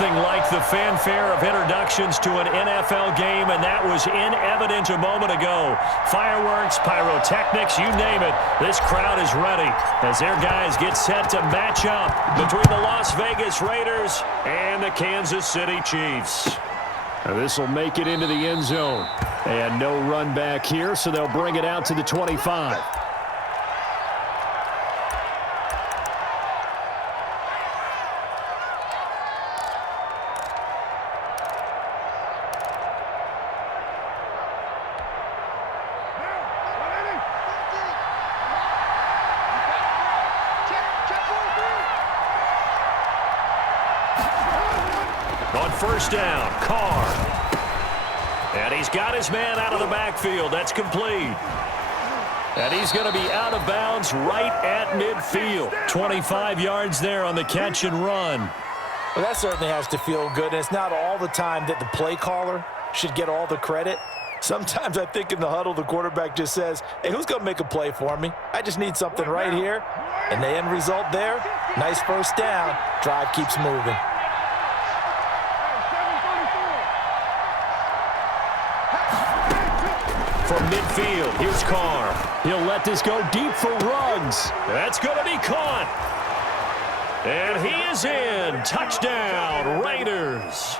Nothing like the fanfare of introductions to an NFL game, and that was in evidence a moment ago. Fireworks, pyrotechnics, you name it. This crowd is ready as their guys get set to match up between the Las Vegas Raiders and the Kansas City Chiefs. This will make it into the end zone. And no run back here, so they'll bring it out to the 25. On first down, Carr. And he's got his man out of the backfield. That's complete. And he's going to be out of bounds right at midfield. 25 yards there on the catch and run. Well, that certainly has to feel good. And it's not all the time that the play caller should get all the credit. Sometimes I think in the huddle, the quarterback just says, hey, who's going to make a play for me? I just need something right here. And the end result there, nice first down. Drive keeps moving. From midfield, here's Carr. He'll let this go deep for Ruggs. That's going to be caught. And he is in. Touchdown, Raiders.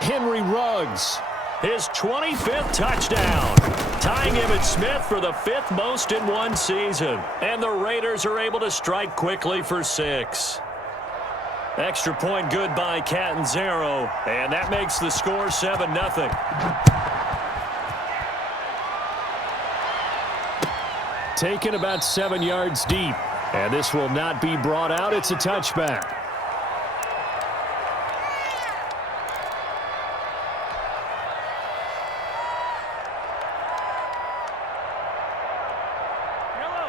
Henry Ruggs, his 25th touchdown. Tying Emmitt Smith for the 5th most in one season. And the Raiders are able to strike quickly for 6. Extra point good by Catanzaro. And that makes the score 7-0. Taken about 7 yards deep. And this will not be brought out. It's a touchback.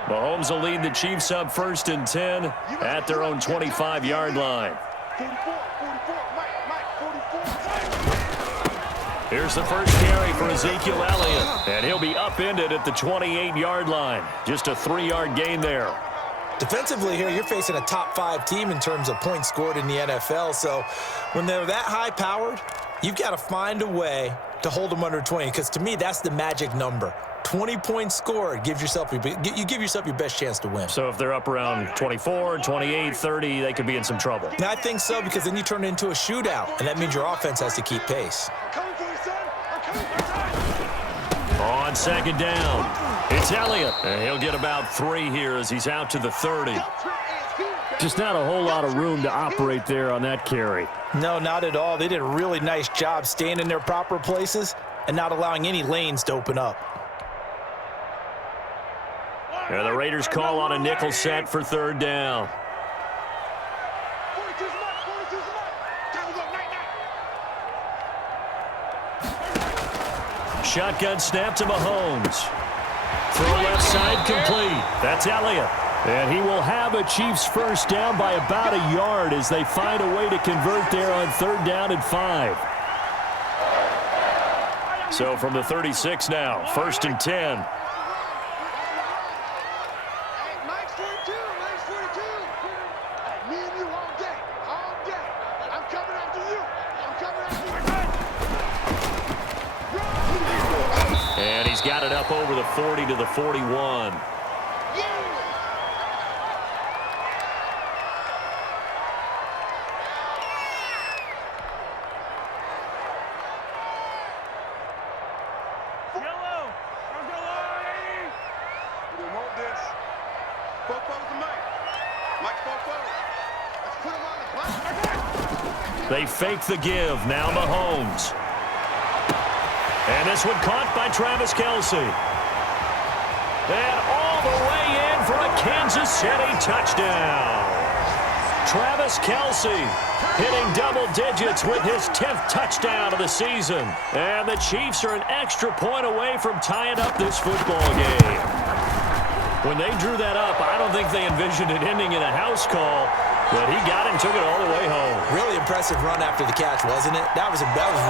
Mahomes will lead the Chiefs up 1st and 10 at their own 25-yard line. Here's the first carry for Ezekiel Elliott, and he'll be upended at the 28-yard line. Just a 3-yard gain there. Defensively here, you're facing a top-5 team in terms of points scored in the NFL, so when they're that high-powered, you've got to find a way to hold them under 20, because to me, that's the magic number. 20 points scored, you give yourself your best chance to win. So if they're up around 24, 28, 30, they could be in some trouble. And I think so, because then you turn it into a shootout, and that means your offense has to keep pace. On 2nd down, it's Elliott. And he'll get about 3 here as he's out to the 30. Just not a whole lot of room to operate there on that carry. No, not at all. They did a really nice job staying in their proper places and not allowing any lanes to open up. And the Raiders call on a nickel set for 3rd down. Shotgun snap to Mahomes. Throw left side complete. That's Elliott. And he will have a Chiefs first down by about a yard as they find a way to convert there on 3rd down and 5. So from the 36 now, 1st and 10. And he's got it up over the 40 to the 41. They fake the give. Now Mahomes. And this one caught by Travis Kelce. And all the way in for a Kansas City touchdown. Travis Kelce hitting double digits with his 10th touchdown of the season. And the Chiefs are an extra point away from tying up this football game. When they drew that up, I don't think they envisioned it ending in a house call. But he got it and took it all the way home. Really impressive run after the catch, wasn't it? That was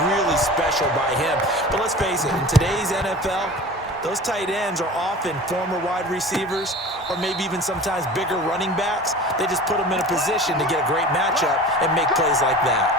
really special by him. But let's face it, in today's NFL, those tight ends are often former wide receivers or maybe even sometimes bigger running backs. They just put them in a position to get a great matchup and make plays like that.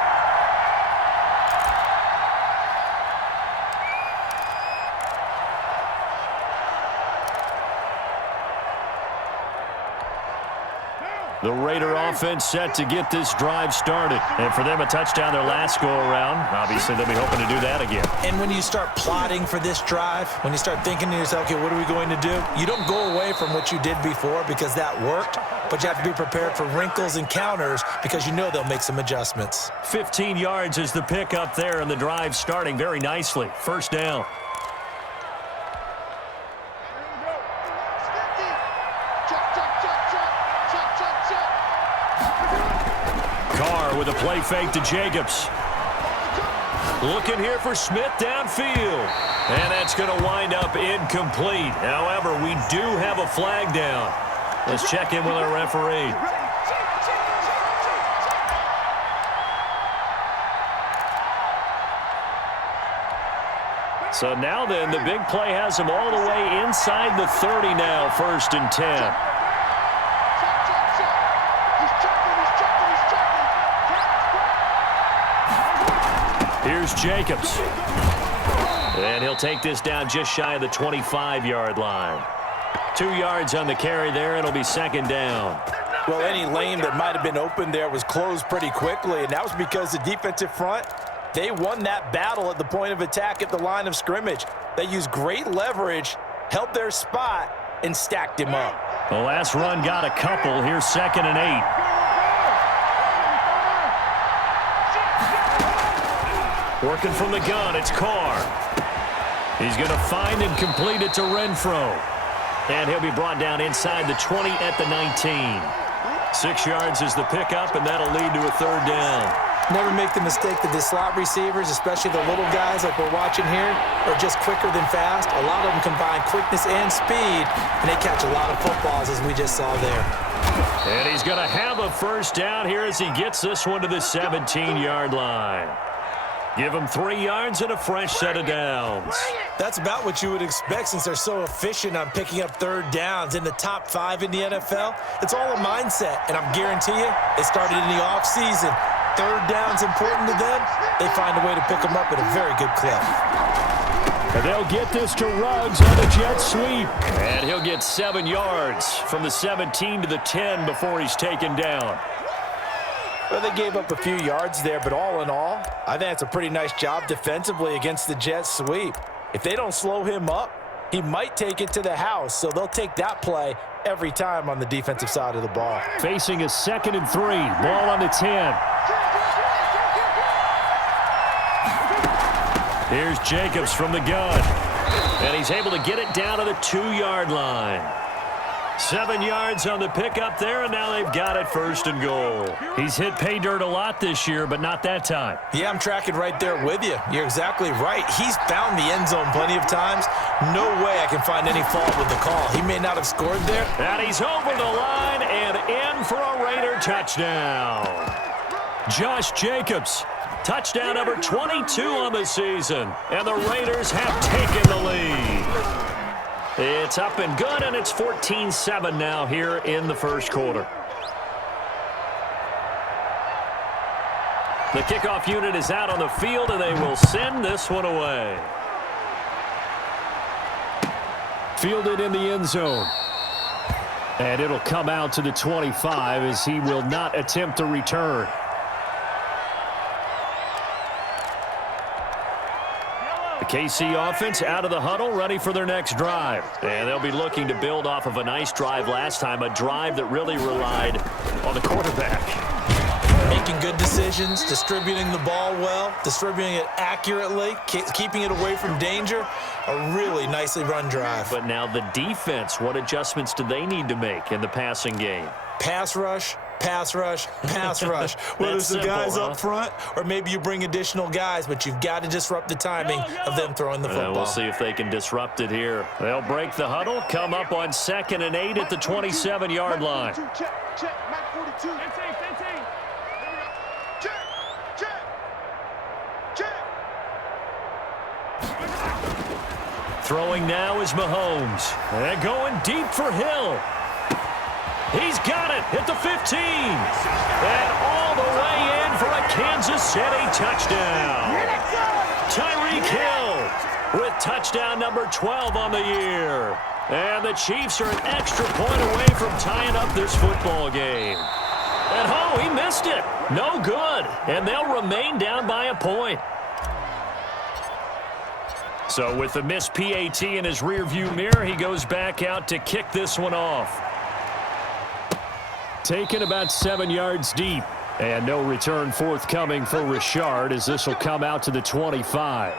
The Raider offense set to get this drive started. And for them, a touchdown their last go-around. Obviously, they'll be hoping to do that again. And when you start plotting for this drive, when you start thinking to yourself, okay, what are we going to do? You don't go away from what you did before because that worked, but you have to be prepared for wrinkles and counters because you know they'll make some adjustments. 15 yards is the pick up there, and the drive starting very nicely. First down. Carr with a play fake to Jacobs. Looking here for Smith downfield. And that's going to wind up incomplete. However, we do have a flag down. Let's check in with our referee. So now then, the big play has him all the way inside the 30 now, 1st and 10. Here's Jacobs. And he'll take this down just shy of the 25-yard line. 2 yards on the carry there. It'll be 2nd down. Well, any lane that might have been open there was closed pretty quickly, and that was because the defensive front, they won that battle at the point of attack at the line of scrimmage. They used great leverage, held their spot, and stacked him up. The last run got a couple. Here's 2nd and 8. Working from the gun, it's Carr. He's going to find and complete it to Renfro. And he'll be brought down inside the 20 at the 19. 6 yards is the pickup, and that'll lead to a 3rd down. Never make the mistake that the slot receivers, especially the little guys like we're watching here, are just quicker than fast. A lot of them combine quickness and speed, and they catch a lot of footballs, as we just saw there. And he's going to have a 1st down here as he gets this one to the 17-yard line. Give him 3 yards and a fresh set of downs. That's about what you would expect since they're so efficient on picking up 3rd downs in the top 5 in the NFL. It's all a mindset, and I'm guarantee you it started in the offseason. 3rd down's important to them. They find a way to pick them up at a very good clip. And they'll get this to Ruggs on the jet sweep. And he'll get 7 yards from the 17 to the 10 before he's taken down. Well, they gave up a few yards there, but all in all, I think that's a pretty nice job defensively against the jet sweep. If they don't slow him up, he might take it to the house, so they'll take that play every time on the defensive side of the ball. Facing a 2nd and 3, ball on the 10. Here's Jacobs from the gun, and he's able to get it down to the 2-yard line. 7 yards on the pickup there, and now they've got it 1st and goal. He's hit pay dirt a lot this year, but not that time. Yeah, I'm tracking right there with you. You're exactly right. He's found the end zone plenty of times. No way I can find any fault with the call. He may not have scored there. And he's over the line and in for a Raider touchdown. Josh Jacobs, touchdown number 22 on the season, and the Raiders have taken the lead. It's up and good, and it's 14-7 now here in the 1st quarter. The kickoff unit is out on the field, and they will send this one away. Fielded in the end zone. And it'll come out to the 25 as he will not attempt to return. The KC offense out of the huddle, ready for their next drive. And they'll be looking to build off of a nice drive last time, a drive that really relied on the quarterback. Making good decisions, distributing the ball well, distributing it accurately, keeping it away from danger. A really nicely run drive. But now the defense, what adjustments do they need to make in the passing game? Pass rush, pass rush, pass rush. Whether it's the guys up front or maybe you bring additional guys, but you've got to disrupt the timing of them throwing the football. We'll see if they can disrupt it here. They'll break the huddle, come up on 2nd and 8 at the 27-yard line. Throwing now is Mahomes. And going deep for Hill. He's got it at the 15. And all the way in for a Kansas City touchdown. Tyreek Hill with touchdown number 12 on the year. And the Chiefs are an extra point away from tying up this football game. And oh, he missed it. No good. And they'll remain down by a point. So with the missed PAT in his rearview mirror, he goes back out to kick this one off. Taken about 7 yards deep. And no return forthcoming for Richard as this will come out to the 25.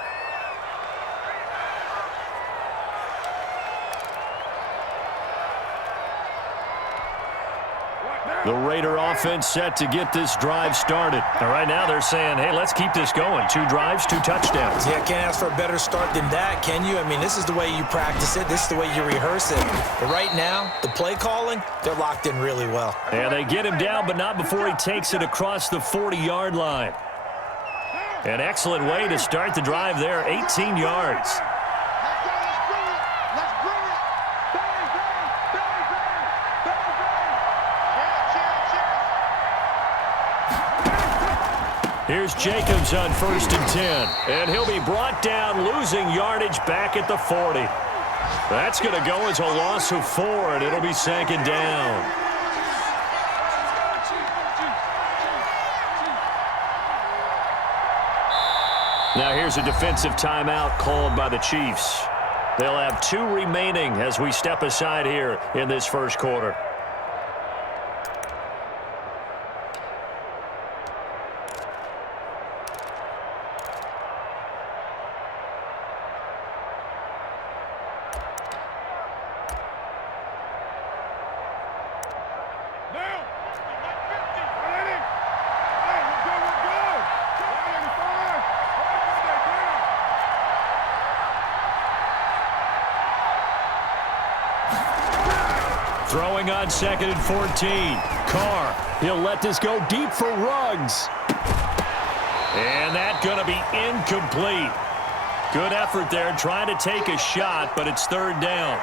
The Raider offense set to get this drive started. And right now they're saying, hey, let's keep this going. 2 drives, 2 touchdowns. Yeah, can't ask for a better start than that, can you? I mean, this is the way you practice it. This is the way you rehearse it. But right now, the play calling, they're locked in really well. And they get him down, but not before he takes it across the 40-yard line. An excellent way to start the drive there, 18 yards. Here's Jacobs on 1st and 10. And he'll be brought down, losing yardage back at the 40. That's going to go as a loss of 4, and it'll be 2nd down. Now here's a defensive timeout called by the Chiefs. They'll have 2 remaining as we step aside here in this first quarter. Throwing on 2nd and 14. Carr, he'll let this go deep for Ruggs. And that's going to be incomplete. Good effort there trying to take a shot, but it's 3rd down.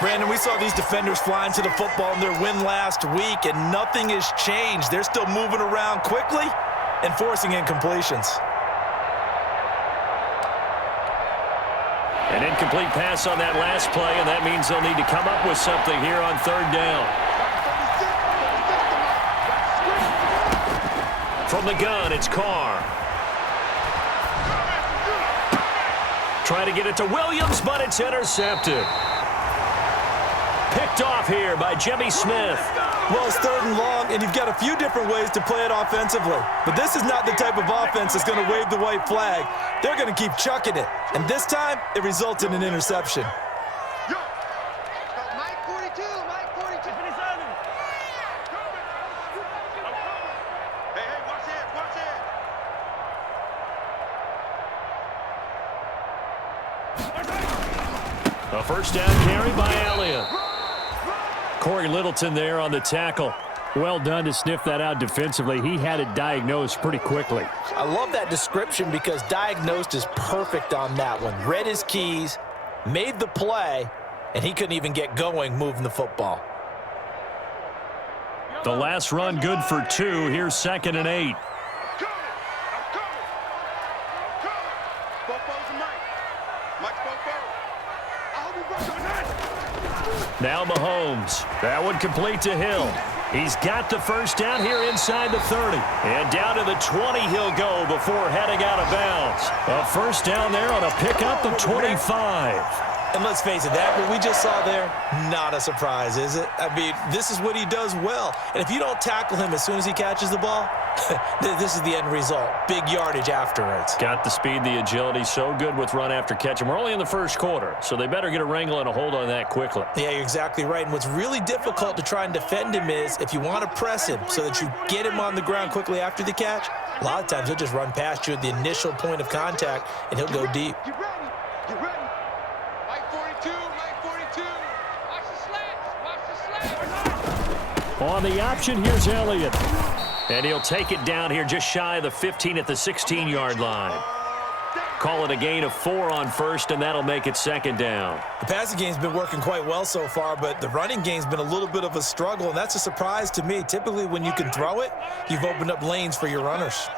Brandon, we saw these defenders flying to the football in their win last week, and nothing has changed. They're still moving around quickly and forcing incompletions. An incomplete pass on that last play, and that means they'll need to come up with something here on 3rd down. From the gun, it's Carr. Trying to get it to Williams, but it's intercepted. Picked off here by Jimmy Smith. Well, it's 3rd and long, and you've got a few different ways to play it offensively. But this is not the type of offense that's going to wave the white flag. They're going to keep chucking it. And this time, it results in an interception. Mike 42, Mike 42. Hey, watch it, watch it. A 1st down carry by Elliott. Corey Littleton there on the tackle. Well done to sniff that out defensively. He had it diagnosed pretty quickly. I love that description because diagnosed is perfect on that one. Read his keys, made the play, and he couldn't even get going moving the football. The last run good for 2. Here's 2nd and 8. Now Mahomes. That one complete to Hill. He's got the 1st down here inside the 30. And down to the 20 he'll go before heading out of bounds. A 1st down there on a pickup of 25. And let's face it, that what we just saw there, not a surprise, is it? I mean, this is what he does well. And if you don't tackle him as soon as he catches the ball, this is the end result. Big yardage afterwards. Got the speed, the agility, so good with run after catch. And we're only in the first quarter, so they better get a wrangle and a hold on that quickly. Yeah, you're exactly right. And what's really difficult to try and defend him is if you want to press him so that you get him on the ground quickly after the catch, a lot of times he'll just run past you at the initial point of contact, and he'll go deep. Get ready. Get ready. Mike 42, Mike 42. Watch the slants. Watch the slants. On the option, here's Elliott. And he'll take it down here just shy of the 15 at the 16-yard line. Call it a gain of 4 on 1st, and that'll make it 2nd down. The passing game's been working quite well so far, but the running game's been a little bit of a struggle, and that's a surprise to me. Typically, when you can throw it, you've opened up lanes for your runners.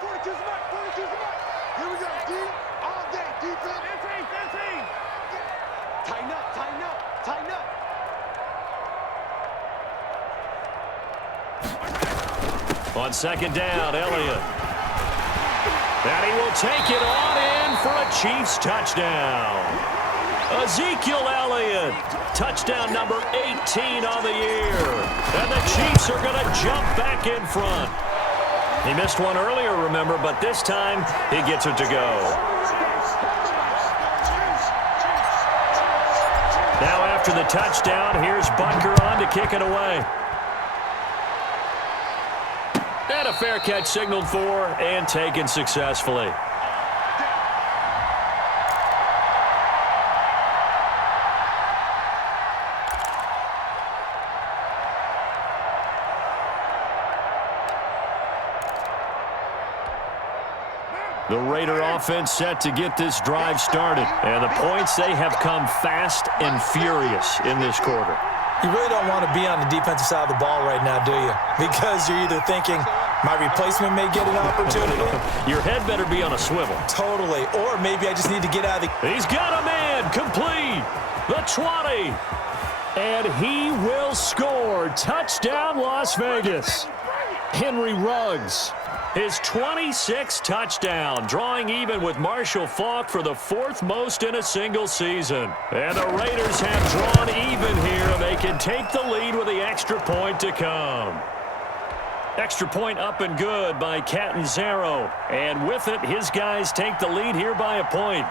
42's the mark. 42's the mark. Here we go, D. All Tighten up, tighten up, tighten up. On second down, Elliott. And he will take it on in for a Chiefs touchdown. Ezekiel Elliott, touchdown number 18 on the year. And the Chiefs are going to jump back in front. He missed one earlier, remember, but this time he gets it to go. Now after the touchdown, here's Butker on to kick it away. And a fair catch signaled for and taken successfully. The Raider offense set to get this drive started. And the points, they have come fast and furious in this quarter. You really don't want to be on the defensive side of the ball right now, do you? Because you're either thinking, my replacement may get an opportunity. Your head better be on a swivel. Totally. Or maybe I just need to get out of the... He's got a man complete. The 20. And he will score. Touchdown, Las Vegas. Henry Ruggs. His 26th touchdown, drawing even with Marshall Faulk for the 4th most in a single season. And the Raiders have drawn even here, and they can take the lead with the extra point to come. Extra point up and good by Catanzaro. And with it, his guys take the lead here by a point.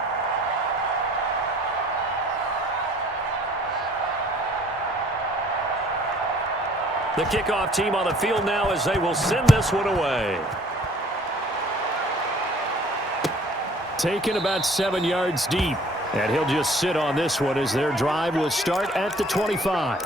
The kickoff team on the field now as they will send this one away. Taken about 7 yards deep. And he'll just sit on this one as their drive will start at the 25.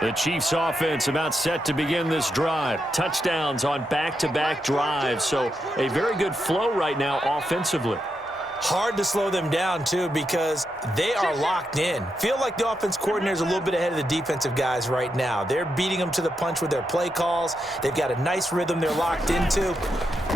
The Chiefs offense about set to begin this drive. Touchdowns on back-to-back drives, so a very good flow right now offensively. Hard to slow them down, too, because they are locked in. Feel like the offense coordinator is a little bit ahead of the defensive guys right now. They're beating them to the punch with their play calls. They've got a nice rhythm they're locked into.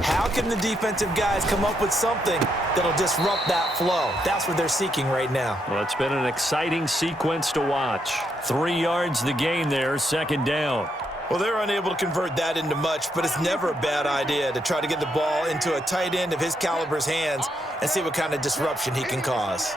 How can the defensive guys come up with something that'll disrupt that flow? That's what they're seeking right now. Well, it's been an exciting sequence to watch. 3 yards the gain there, second down. Well, they're unable to convert that into much, but it's never a bad idea to try to get the ball into a tight end of his caliber's hands and see what kind of disruption he can cause.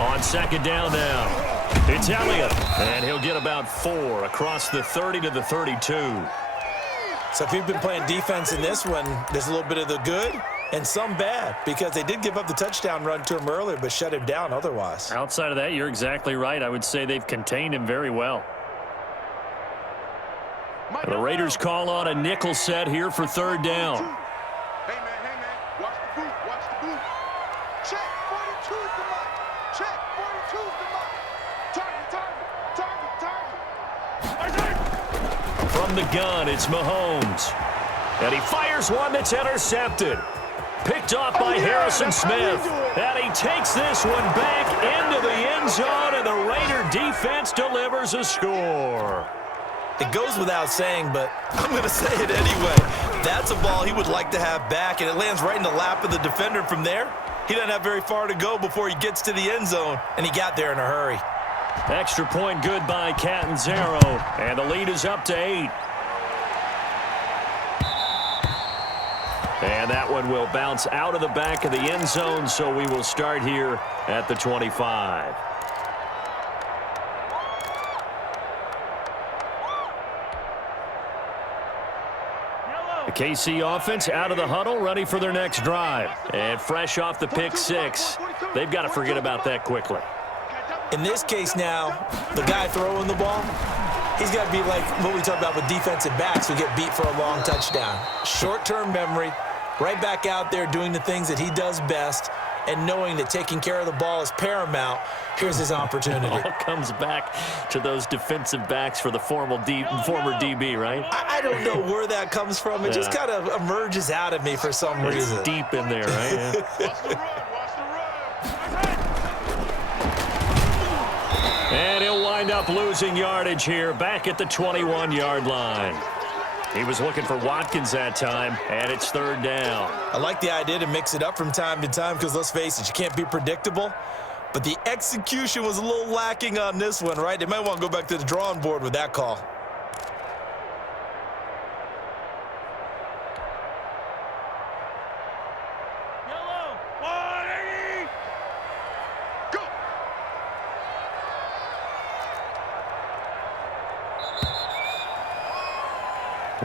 On second down now, it's Elliott, and he'll get about 4 across the 30 to the 32. So if you've been playing defense in this one, there's a little bit of the good and some bad, because they did give up the touchdown run to him earlier but shut him down otherwise. Outside of that, you're exactly right. I would say they've contained him very well. The Raiders call on a nickel set here for third down. Hey, man, watch the boot, watch the boot. Check, 42's the mark. Check, 42's the mark. Target. From the gun, it's Mahomes. And he fires one that's intercepted. Picked off by Harrison Smith. And he takes this one back into the end zone, and the Raider defense delivers a score. It goes without saying, but I'm going to say it anyway. That's a ball he would like to have back, and it lands right in the lap of the defender from there. He doesn't have very far to go before he gets to the end zone, and he got there in a hurry. Extra point good by Catanzaro, and the lead is up to 8. And that one will bounce out of the back of the end zone, so we will start here at the 25. The KC offense out of the huddle, ready for their next drive. And fresh off the pick 6, they've got to forget about that quickly. In this case now, the guy throwing the ball, he's got to be like what we talk about with defensive backs who get beat for a long touchdown. Short-term memory, right back out there doing the things that he does best, and knowing that taking care of the ball is paramount, here's his opportunity. It all comes back to those defensive backs for the former DB, right? I don't know where that comes from. It just kind of emerges out of me for some reason. It's deep in there, right? Yeah. Watch the run, watch the run. And he'll wind up losing yardage here back at the 21-yard line. He was looking for Watkins that time, and it's third down. I like the idea to mix it up from time to time because, let's face it, you can't be predictable. But the execution was a little lacking on this one, right? They might want to go back to the drawing board with that call. Yellow. 180. Go.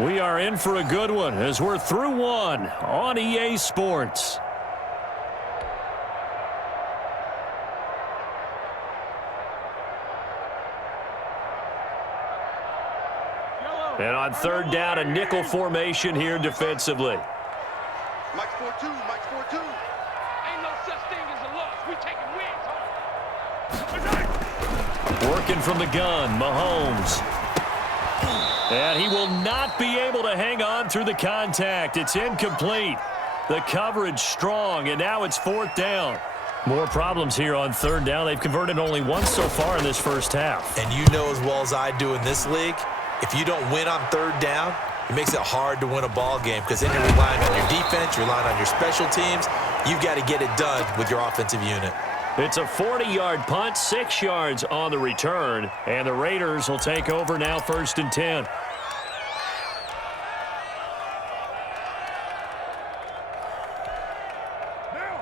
We are in for a good one as we're through one on EA Sports. And on third down, a nickel formation here defensively. Mike's 4-2, Mike's 4-2. Ain't no such thing as a loss. We taking wins home. Working from the gun, Mahomes. And he will not be able to hang on through the contact. It's incomplete. The coverage strong, and now it's fourth down. More problems here on third down. They've converted only once so far in this first half. And you know as well as I do in this league, if you don't win on third down, it makes it hard to win a ball game because then you're relying on your defense, you're relying on your special teams. You've got to get it done with your offensive unit. It's a 40-yard punt, 6 yards on the return, and the Raiders will take over now, 1st and 10.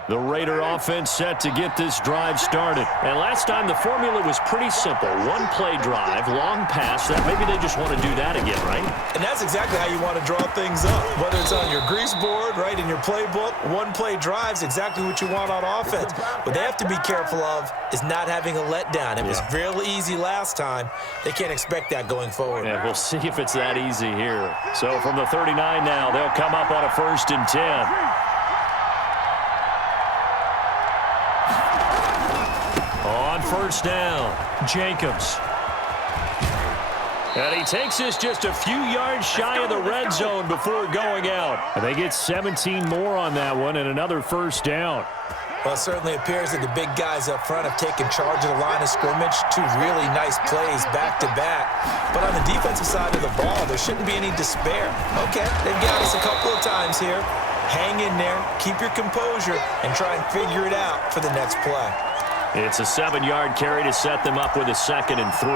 The Raider offense set to get this drive started. And last time the formula was pretty simple. One play drive, long pass. That maybe they just want to do that again, right? And that's exactly how you want to draw things up. Whether it's on your grease board, right, in your playbook, one play drive's exactly what you want on offense. What they have to be careful of is not having a letdown. It was real easy last time. They can't expect that going forward. Yeah, we'll see if it's that easy here. So from the 39 now, they'll come up on a 1st and 10. On first down, Jacobs. And he takes this just a few yards shy of the red zone before going out. And they get 17 more on that one and another 1st down. Well, it certainly appears that the big guys up front have taken charge of the line of scrimmage. 2 really nice plays back-to-back. But on the defensive side of the ball, there shouldn't be any despair. Okay, they've got us a couple of times here. Hang in there, keep your composure, and try and figure it out for the next play. It's a 7-yard carry to set them up with a 2nd and 3.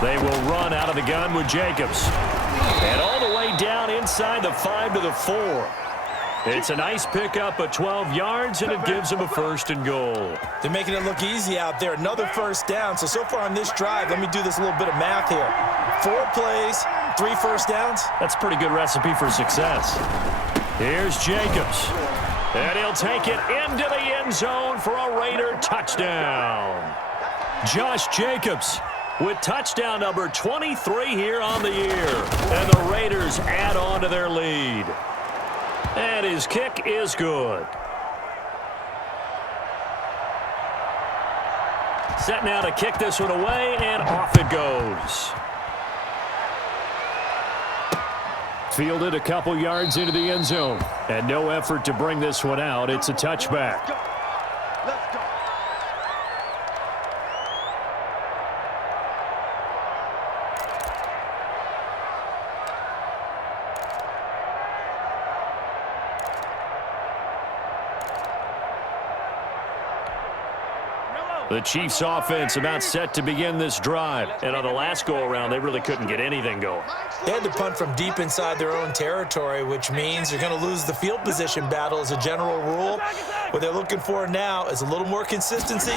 They will run out of the gun with Jacobs. And all the way down inside the 5 to the 4. It's a nice pickup of 12 yards, and it gives them a 1st and goal. They're making it look easy out there. Another 1st down. So far on this drive, let me do this little bit of math here. 4 plays, 3 1st downs. That's a pretty good recipe for success. Here's Jacobs. And he'll take it into the end zone for a Raider touchdown. Josh Jacobs with touchdown number 23 here on the year. And the Raiders add on to their lead. And his kick is good. Set now to kick this one away, and off it goes. Fielded a couple yards into the end zone. And no effort to bring this one out. It's a touchback. Let's go. The Chiefs offense about set to begin this drive. And on the last go-around, they really couldn't get anything going. They had to punt from deep inside their own territory, which means they're going to lose the field position battle as a general rule. What they're looking for now is a little more consistency,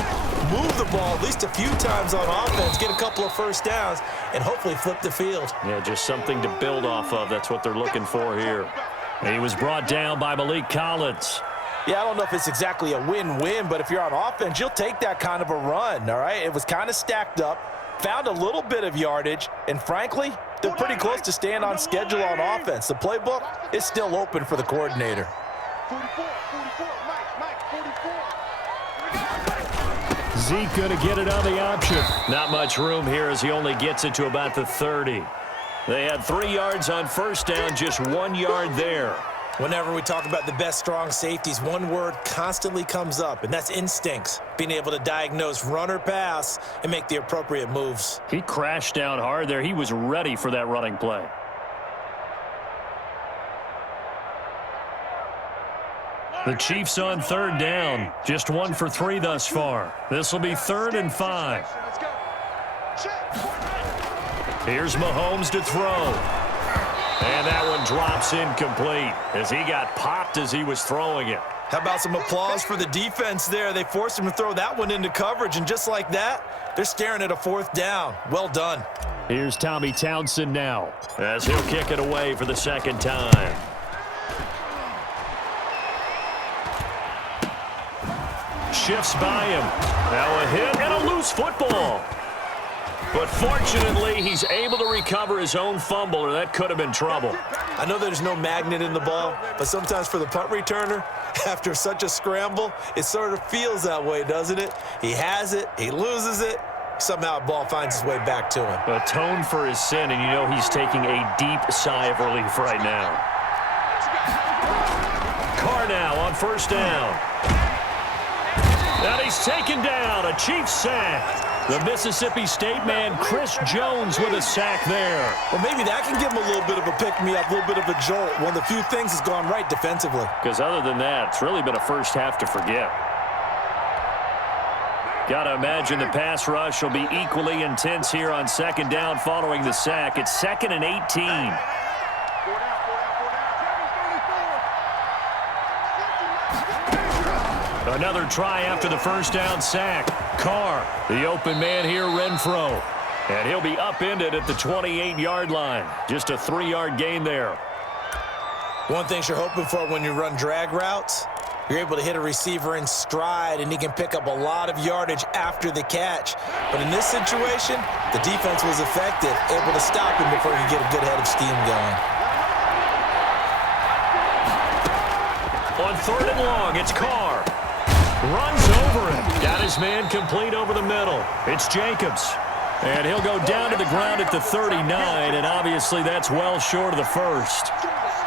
move the ball at least a few times on offense, get a couple of 1st downs, and hopefully flip the field. Yeah, just something to build off of. That's what they're looking for here. He was brought down by Malik Collins. Yeah, I don't know if it's exactly a win-win, but if you're on offense, you'll take that kind of a run, all right? It was kind of stacked up, found a little bit of yardage, and frankly, they're pretty close to staying on schedule on offense. The playbook is still open for the coordinator. 44, Mike, 44. Zeke going to get it on the option. Not much room here as he only gets it to about the 30. They had 3 yards on first down, just 1 yard there. Whenever we talk about the best strong safeties, one word constantly comes up, and that's instincts. Being able to diagnose run or pass and make the appropriate moves. He crashed down hard there. He was ready for that running play. The Chiefs on third down. Just 1 for 3 thus far. This will be 3rd and 5. Here's Mahomes to throw. And that one drops incomplete as he got popped as he was throwing it. How about some applause for the defense there? They forced him to throw that one into coverage, and just like that, they're staring at a 4th down. Well done. Here's Tommy Townsend now as he'll kick it away for the 2nd time. Shifts by him. Now a hit and a loose football. But fortunately, he's able to recover his own fumble, or that could have been trouble. I know there's no magnet in the ball, but sometimes for the punt returner, after such a scramble, it sort of feels that way, doesn't it? He has it, he loses it, somehow a ball finds its way back to him. Atone for his sin, and you know he's taking a deep sigh of relief right now. Carr now on first down. And he's taken down, a Chiefs sack. The Mississippi State man, Chris Jones, with a sack there. Well, maybe that can give him a little bit of a pick-me-up, a little bit of a jolt. One of the few things has gone right defensively. Because other than that, it's really been a first half to forget. Got to imagine the pass rush will be equally intense here on 2nd down following the sack. It's 2nd and 18. Another try after the first down sack. Carr, the open man here, Renfro. And he'll be upended at the 28-yard line. Just a 3-yard gain there. One thing you're hoping for when you run drag routes, you're able to hit a receiver in stride, and he can pick up a lot of yardage after the catch. But in this situation, the defense was effective, able to stop him before he could get a good head of steam going. On 3rd and long, it's Carr. Runs over him. Got his man complete over the middle. It's Jacobs. And he'll go down to the ground at the 39, and obviously that's well short of the first.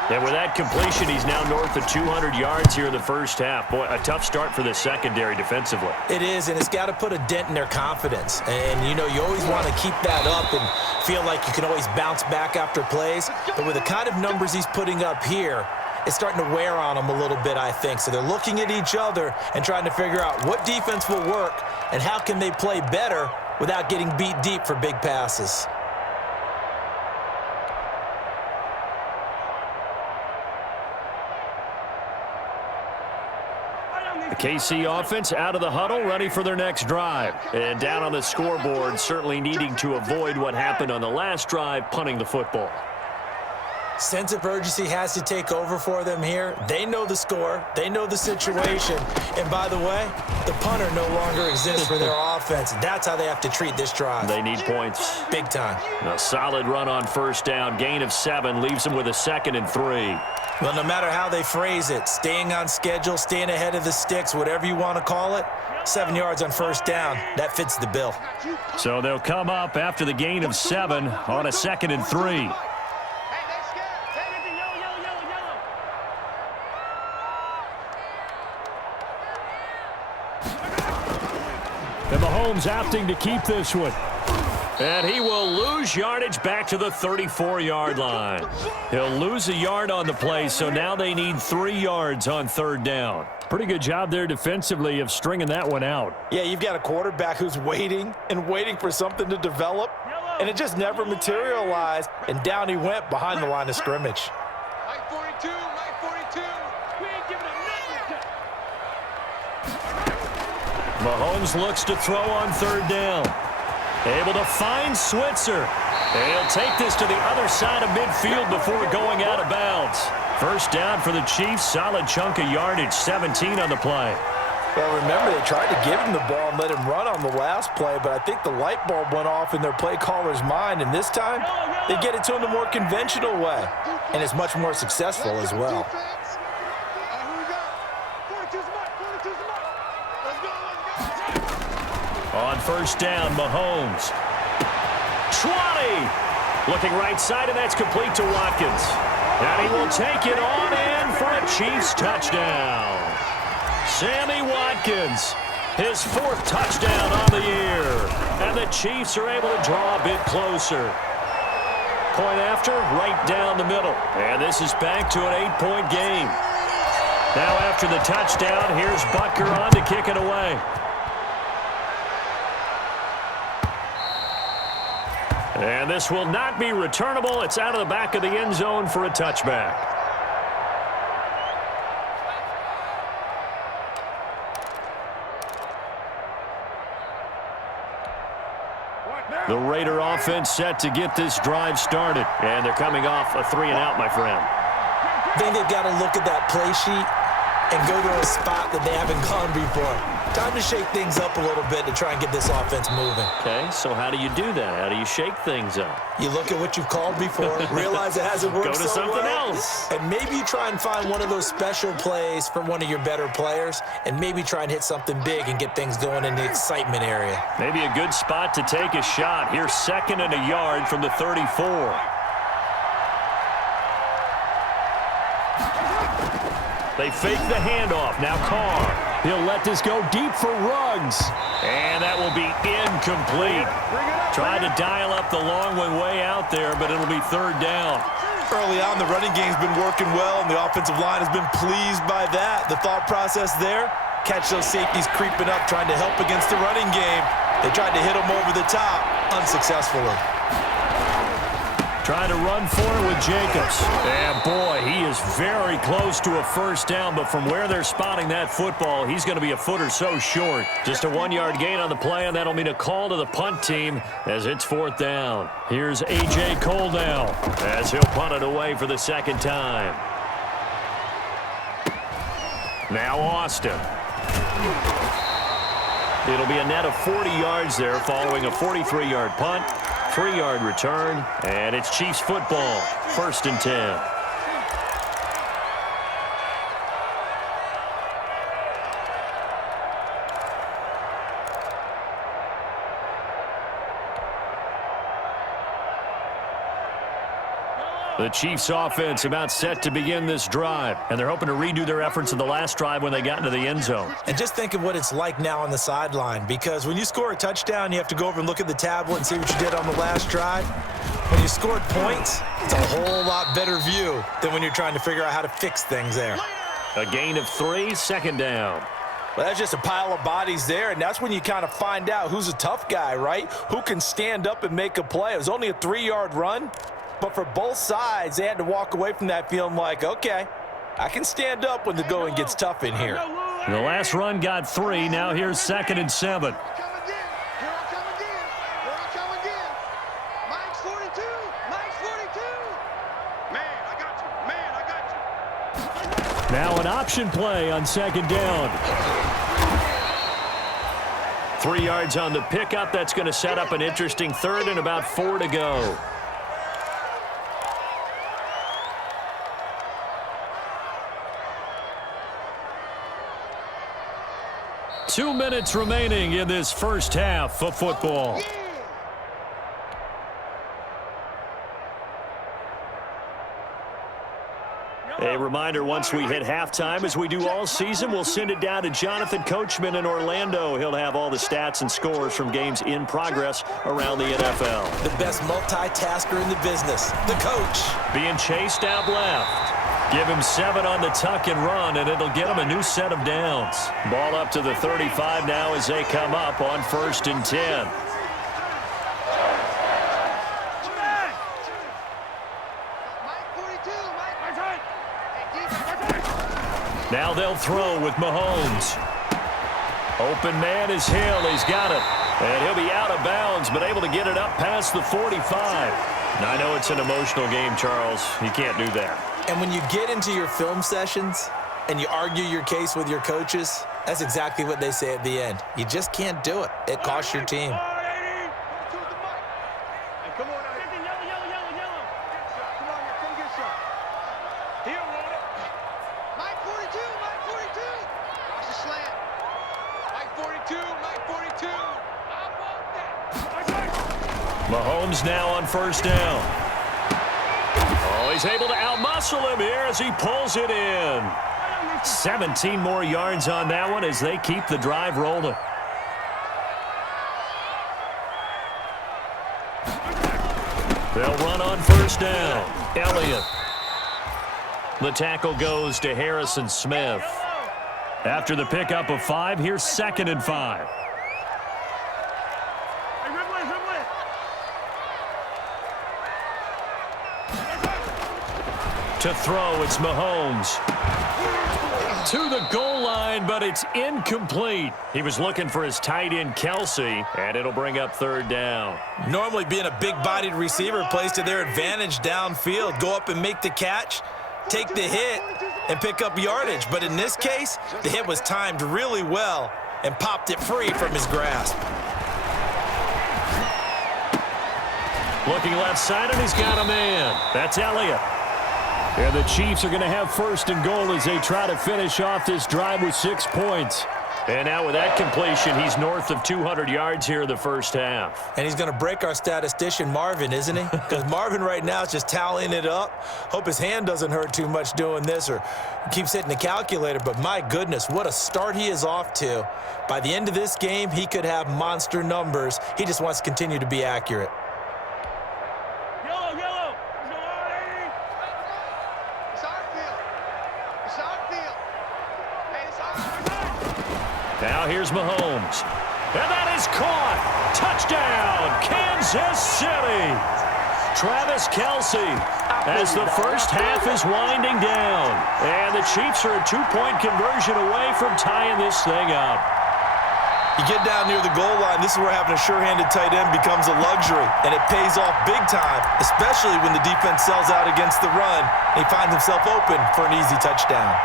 And with that completion, he's now north of 200 yards here in the first half. Boy, a tough start for the secondary defensively. It is, and it's got to put a dent in their confidence. And, you know, you always want to keep that up and feel like you can always bounce back after plays. But with the kind of numbers he's putting up here, it's starting to wear on them a little bit, I think. So they're looking at each other and trying to figure out what defense will work and how can they play better without getting beat deep for big passes. The KC offense out of the huddle, ready for their next drive. And down on the scoreboard, certainly needing to avoid what happened on the last drive, punting the football. Sense of urgency has to take over for them here. They know the score. They know the situation. And by the way, the punter no longer exists for their offense. That's how they have to treat this drive. They need points. Big time. A solid run on first down. Gain of 7 leaves them with a 2nd and 3. Well, no matter how they phrase it, staying on schedule, staying ahead of the sticks, whatever you want to call it, 7 yards on first down, that fits the bill. So they'll come up after the gain of 7 on a 2nd and 3. And Mahomes opting to keep this one. And he will lose yardage back to the 34-yard line. He'll lose a yard on the play, so now they need 3 yards on 3rd down. Pretty good job there defensively of stringing that one out. Yeah, you've got a quarterback who's waiting and waiting for something to develop, and it just never materialized, and down he went behind the line of scrimmage. Mike 42, Mike 42. We ain't giving him nothing. Mahomes looks to throw on 3rd down. Able to find Switzer. And he'll take this to the other side of midfield before going out of bounds. First down for the Chiefs. Solid chunk of yardage. 17 on the play. Well, remember, they tried to give him the ball and let him run on the last play, but I think the light bulb went off in their play caller's mind, and this time they get it to him the more conventional way, and it's much more successful as well. On first down, Mahomes. 20. Looking right side, and that's complete to Watkins. And he will take it on in for a Chiefs touchdown. Sammy Watkins, his 4th touchdown on the year. And the Chiefs are able to draw a bit closer. Point after, right down the middle. And this is back to an 8-point game. Now after the touchdown, here's Butker on to kick it away. And this will not be returnable. It's out of the back of the end zone for a touchback. The Raider offense set to get this drive started. And they're coming off a 3-and-out, my friend. I think they've got to look at that play sheet and go to a spot that they haven't gone before. Time to shake things up a little bit to try and get this offense moving. Okay, so how do you do that? How do you shake things up? You look at what you've called before, realize it hasn't worked Go to so something well, else. and maybe you try and find one of those special plays from one of your better players, and maybe try and hit something big and get things going in the excitement area. Maybe a good spot to take a shot. Here's 2nd and a yard from the 34. They fake the handoff. Now Carr. He'll let this go deep for Ruggs. And that will be incomplete. Tried to dial up the long one way out there, but it'll be 3rd down. Early on, the running game's been working well, and the offensive line has been pleased by that. The thought process there, catch those safeties creeping up, trying to help against the running game. They tried to hit them over the top, unsuccessfully. Trying to run for it with Jacobs. And boy, he is very close to a first down, but from where they're spotting that football, he's going to be a foot or so short. Just a 1-yard gain on the play, and that'll mean a call to the punt team as it's 4th down. Here's A.J. Cole now as he'll punt it away for the 2nd time. Now Austin. It'll be a net of 40 yards there following a 43-yard punt. 3-yard return, and it's Chiefs football. 1st and 10. The Chiefs offense about set to begin this drive, and they're hoping to redo their efforts in the last drive when they got into the end zone. And just think of what it's like now on the sideline, because when you score a touchdown, you have to go over and look at the tablet and see what you did on the last drive. When you scored points, it's a whole lot better view than when you're trying to figure out how to fix things there. A gain of 3, 2nd down. Well, that's just a pile of bodies there, and that's when you kind of find out who's a tough guy, right? Who can stand up and make a play. It was only a 3-yard run. But for both sides, they had to walk away from that feeling like, okay, I can stand up when the going gets tough in here. The last run got 3. Now here's 2nd and 7. Now an option play on 2nd down. 3 yards on the pickup. That's going to set up an interesting 3rd and about 4 to go. Two minutes remaining in this first half of football. A reminder, once we hit halftime, as we do all season, we'll send it down to Jonathan Coachman in Orlando. He'll have all the stats and scores from games in progress around the NFL. The best multitasker in the business, the coach. Being chased out left. Give him 7 on the tuck and run, and it'll get him a new set of downs. Ball up to the 35 now as they come up on 1st and 10. Now they'll throw with Mahomes. Open man is Hill. He's got it. And he'll be out of bounds, but able to get it up past the 45. Now, I know it's an emotional game, Charles. You can't do that. And when you get into your film sessions and you argue your case with your coaches, that's exactly what they say at the end. You just can't do it. It costs your team. Mahomes now on first down. Oh, he's able to outmuscle him here as he pulls it in. 17 more yards on that one as they keep the drive rolling. They'll run on first down. Elliott. The tackle goes to Harrison Smith. After the pickup of 5, here's 2nd and 5. To throw, it's Mahomes. To the goal line, but it's incomplete. He was looking for his tight end, Kelsey, and it'll bring up 3rd down. Normally being a big-bodied receiver plays to their advantage downfield. Go up and make the catch, take the hit, and pick up yardage. But in this case, the hit was timed really well and popped it free from his grasp. Looking left side, and he's got a man. That's Elliott. And the Chiefs are going to have 1st and goal as they try to finish off this drive with 6 points. And now with that completion, he's north of 200 yards here in the first half. And he's going to break our statistician, Marvin, isn't he? Because Marvin right now is just tallying it up. Hope his hand doesn't hurt too much doing this or keeps hitting the calculator. But my goodness, what a start he is off to. By the end of this game, he could have monster numbers. He just wants to continue to be accurate. Now here's Mahomes. And that is caught. Touchdown, Kansas City. Travis Kelsey as the first half is winding down. And the Chiefs are a 2-point conversion away from tying this thing up. You get down near the goal line, this is where having a sure-handed tight end becomes a luxury, and it pays off big time, especially when the defense sells out against the run and he finds himself open for an easy touchdown.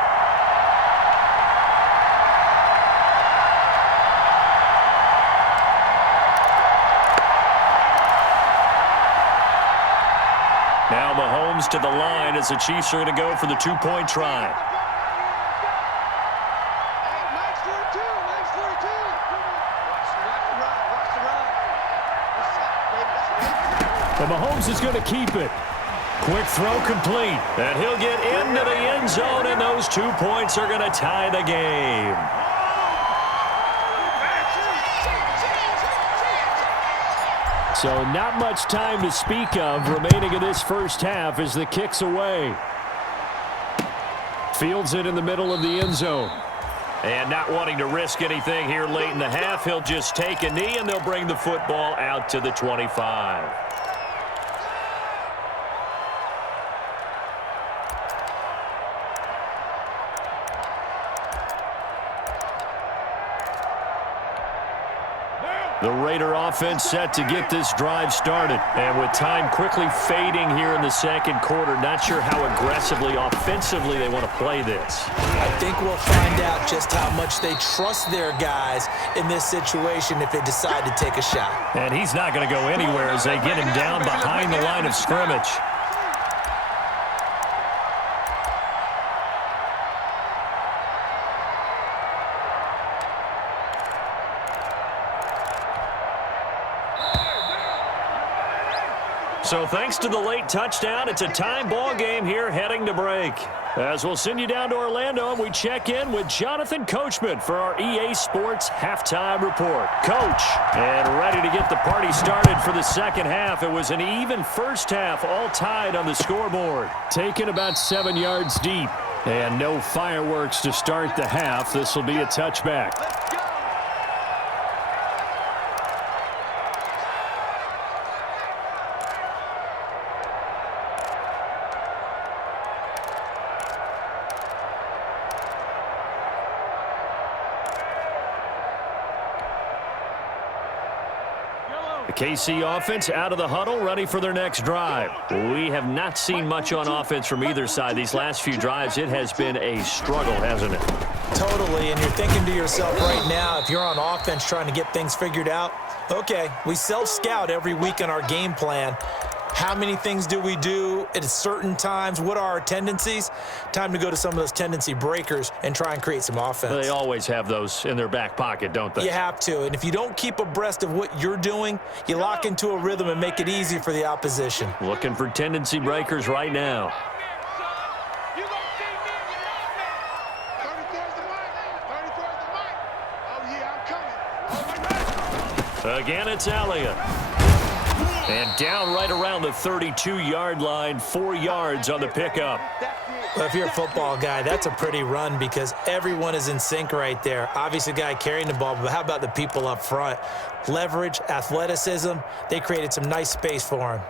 Now Mahomes to the line as the Chiefs are going to go for the 2-point try. And Mahomes is going to keep it. Quick throw complete. And he'll get into the end zone, and those 2 points are going to tie the game. So not much time to speak of remaining in this first half as the kick's away. Fields it in the middle of the end zone. And not wanting to risk anything here late in the half, he'll just take a knee, and they'll bring the football out to the 25. The Raider offense set to get this drive started. And with time quickly fading here in the second quarter, not sure how aggressively, offensively they want to play this. I think we'll find out just how much they trust their guys in this situation if they decide to take a shot. And he's not going to go anywhere as they get him down behind the line of scrimmage. So thanks to the late touchdown, it's a time ball game here heading to break. As we'll send you down to Orlando, and we check in with Jonathan Coachman for our EA Sports Halftime Report. Coach, and ready to get the party started for the second half. It was an even first half, all tied on the scoreboard. Taken about 7 yards deep, and no fireworks to start the half. This will be a touchback. The KC offense out of the huddle, ready for their next drive. We have not seen much on offense from either side. These last few drives, it has been a struggle, hasn't it? Totally, and you're thinking to yourself right now, if you're on offense trying to get things figured out, okay, we self-scout every week in our game plan. How many things do we do at certain times? What are our tendencies? Time to go to some of those tendency breakers and try and create some offense. They always have those in their back pocket, don't they? You have to, and if you don't keep abreast of what you're doing, you lock into a rhythm and make it easy for the opposition. Looking for tendency breakers right now. Again, it's Elliott. And down right around the 32-yard line, 4 yards on the pickup. Well, if you're a football guy, that's a pretty run because everyone is in sync right there. Obviously, the guy carrying the ball, but how about the people up front? Leverage, athleticism, they created some nice space for him.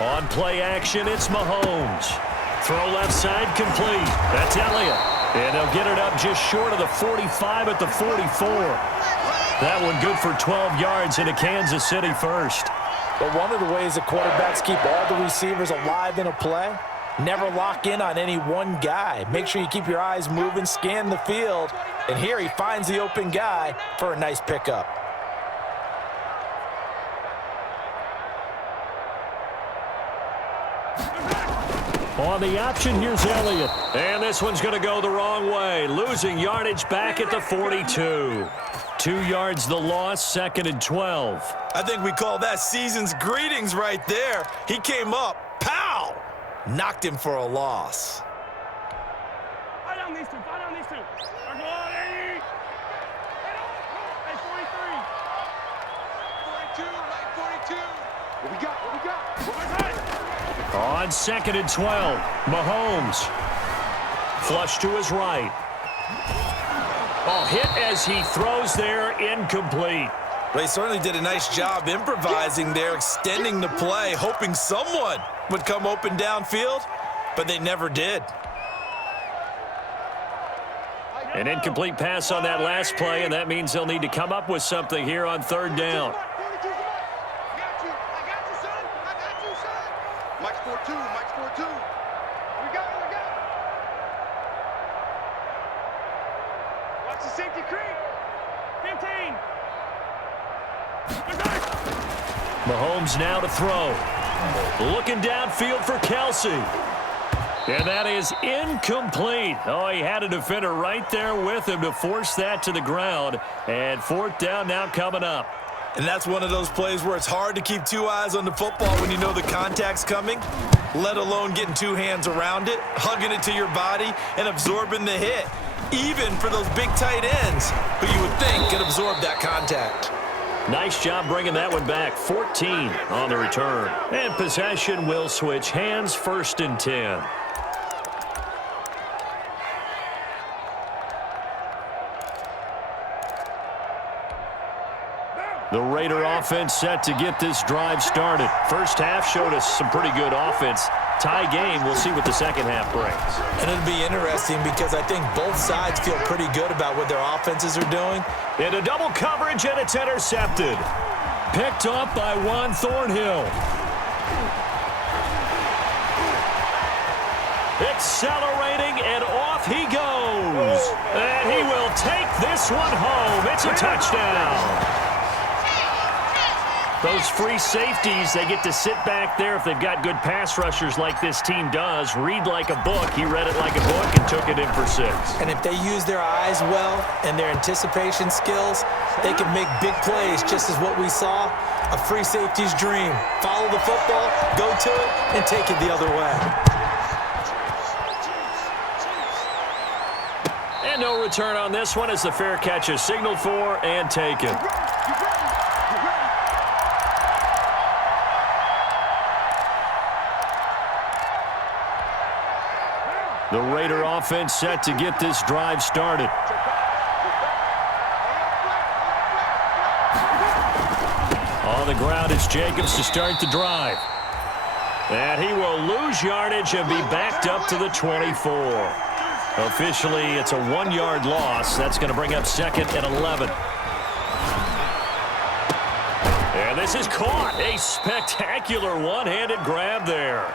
On play action, it's Mahomes. Throw left side, complete. That's Elliott. And they'll get it up just short of the 45 at the 44. That one good for 12 yards into Kansas City first. But one of the ways the quarterbacks keep all the receivers alive in a play, never lock in on any one guy. Make sure you keep your eyes moving, scan the field. And here he finds the open guy for a nice pickup. On the option, here's Elliott. And this one's going to go the wrong way. Losing yardage back at the 42. 2 yards the loss, 2nd and 12. I think we call that season's greetings right there. He came up, pow! Knocked him for a loss. Fight down these two. Come on, Eddie. Hey, 43. 42, right 42. What we got? On 2nd and 12, Mahomes. Flush to his right. Oh, hit as he throws there, incomplete. They certainly did a nice job improvising there, extending the play, hoping someone would come open downfield, but they never did. An incomplete pass on that last play, and that means they'll need to come up with something here on 3rd down. Mike's 4-2. We got it. Watch the safety creep. 15. Mahomes now to throw. Looking downfield for Kelsey. And that is incomplete. Oh, he had a defender right there with him to force that to the ground. And 4th down now coming up. And that's one of those plays where it's hard to keep 2 eyes on the football when you know the contact's coming, let alone getting 2 hands around it, hugging it to your body, and absorbing the hit, even for those big tight ends who you would think could absorb that contact. Nice job bringing that one back. 14 on the return. And possession will switch hands, 1st and 10. The Raider offense set to get this drive started. First half showed us some pretty good offense. Tie game, we'll see what the second half brings. And it'll be interesting because I think both sides feel pretty good about what their offenses are doing. Into double coverage, and it's intercepted. Picked off by Juan Thornhill. Accelerating, and off he goes. And he will take this one home. It's a touchdown. Those free safeties, they get to sit back there if they've got good pass rushers like this team does. Read like a book. He read it like a book and took it in for 6. And if they use their eyes well and their anticipation skills, they can make big plays, just as what we saw, a free safety's dream. Follow the football, go to it, and take it the other way. And no return on this one as the fair catch is signaled for and taken. The Raider offense set to get this drive started. On the ground, it's Jacobs to start the drive. And he will lose yardage and be backed up to the 24. Officially, it's a 1-yard loss. That's going to bring up 2nd and 11. And this is caught. A spectacular one-handed grab there.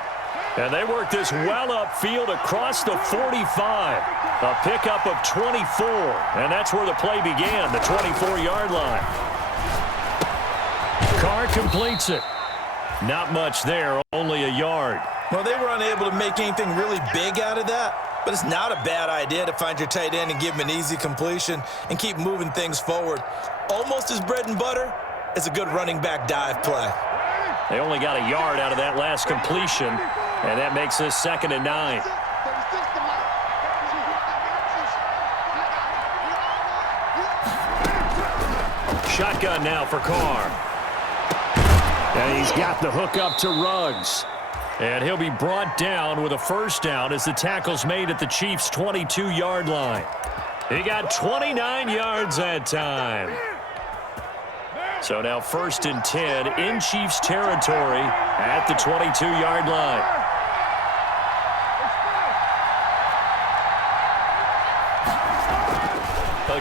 And they work this well upfield across the 45. A pickup of 24. And that's where the play began, the 24-yard line. Carr completes it. Not much there, only a yard. Well, they were unable to make anything really big out of that, but it's not a bad idea to find your tight end and give him an easy completion and keep moving things forward. Almost as bread and butter as a good running back dive play. They only got a yard out of that last completion, and that makes this 2nd and 9. Shotgun now for Carr. And he's got the hook up to Ruggs. And he'll be brought down with a first down as the tackle's made at the Chiefs' 22-yard line. He got 29 yards that time. So now 1st and 10 in Chiefs territory at the 22-yard line.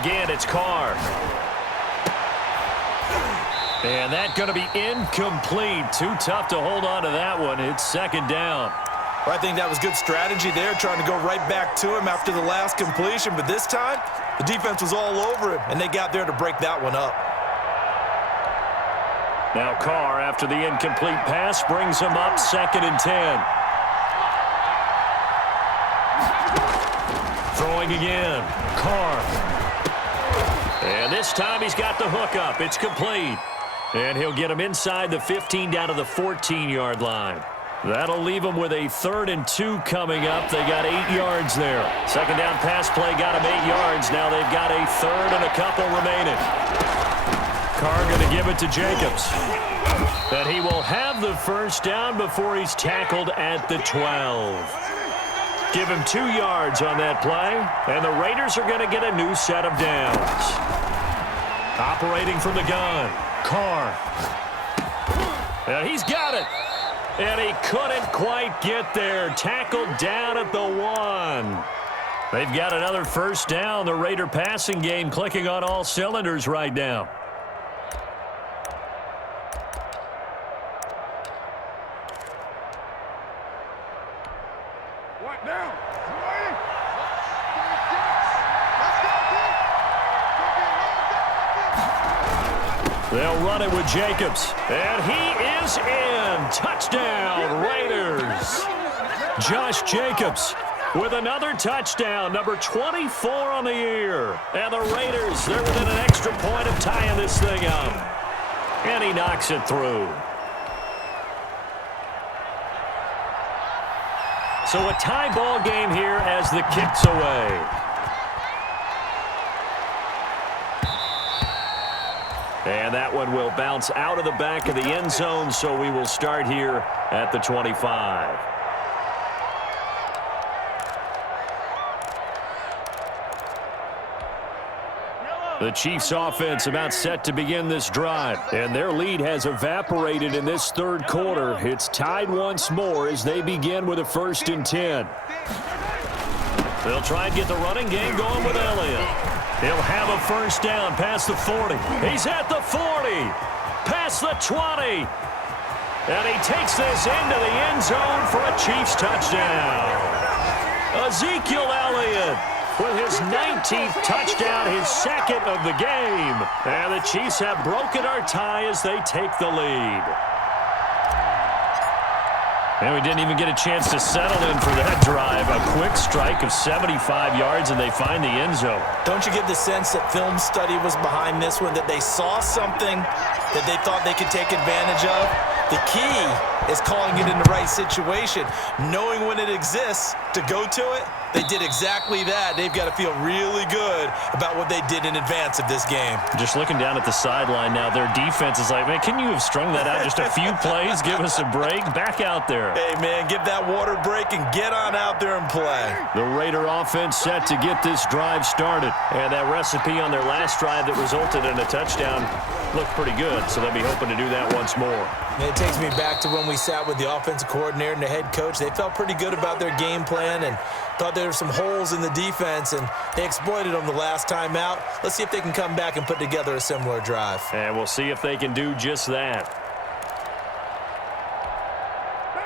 Again, it's Carr. And that's going to be incomplete. Too tough to hold on to that one. It's 2nd down. Well, I think that was good strategy there, trying to go right back to him after the last completion. But this time, the defense was all over him, and they got there to break that one up. Now Carr, after the incomplete pass, brings him up 2nd and 10. Throwing again. Carr. And this time he's got the hook up. It's complete. And he'll get him inside the 15 down to the 14-yard line. That'll leave him with a 3rd and 2 coming up. They got 8 yards there. 2nd down pass play got him 8 yards. Now they've got a 3rd and a couple remaining. Carr going to give it to Jacobs. And he will have the first down before he's tackled at the 12. Give him 2 yards on that play. And the Raiders are going to get a new set of downs. Operating from the gun. Carr. And he's got it. And he couldn't quite get there. Tackled down at the 1. They've got another first down. The Raider passing game clicking on all cylinders right now. What now? They'll run it with Jacobs. And he is in. Touchdown, Raiders. Josh Jacobs with another touchdown, number 24 on the year. And the Raiders, they're within an extra point of tying this thing up. And he knocks it through. So a tie ball game here as the kick's away. And that one will bounce out of the back of the end zone, so we will start here at the 25. The Chiefs offense about set to begin this drive, and their lead has evaporated in this 3rd quarter. It's tied once more as they begin with a 1st and 10. They'll try and get the running game going with Elliott. He'll have a first down past the 40. He's at the 40. Past the 20. And he takes this into the end zone for a Chiefs touchdown. Ezekiel Elliott with his 19th touchdown, his 2nd of the game. And the Chiefs have broken our tie as they take the lead. And we didn't even get a chance to settle in for that drive. A quick strike of 75 yards, and they find the end zone. Don't you get the sense that film study was behind this one, that they saw something that they thought they could take advantage of? The key is calling it in the right situation, knowing when it exists to go to it, They did exactly that. They've got to feel really good about what they did in advance of this game. Just looking down at the sideline now, their defense is like, man, can you have strung that out just a few plays? Give us a break. Back out there. Hey, man, give that water break and get on out there and play. The Raider offense set to get this drive started. And that recipe on their last drive that resulted in a touchdown looked pretty good, so they'll be hoping to do that once more. And it takes me back to when we sat with the offensive coordinator and the head coach. They felt pretty good about their game plan and thought there were some holes in the defense, and they exploited them the last time out. Let's see if they can come back and put together a similar drive. And we'll see if they can do just that.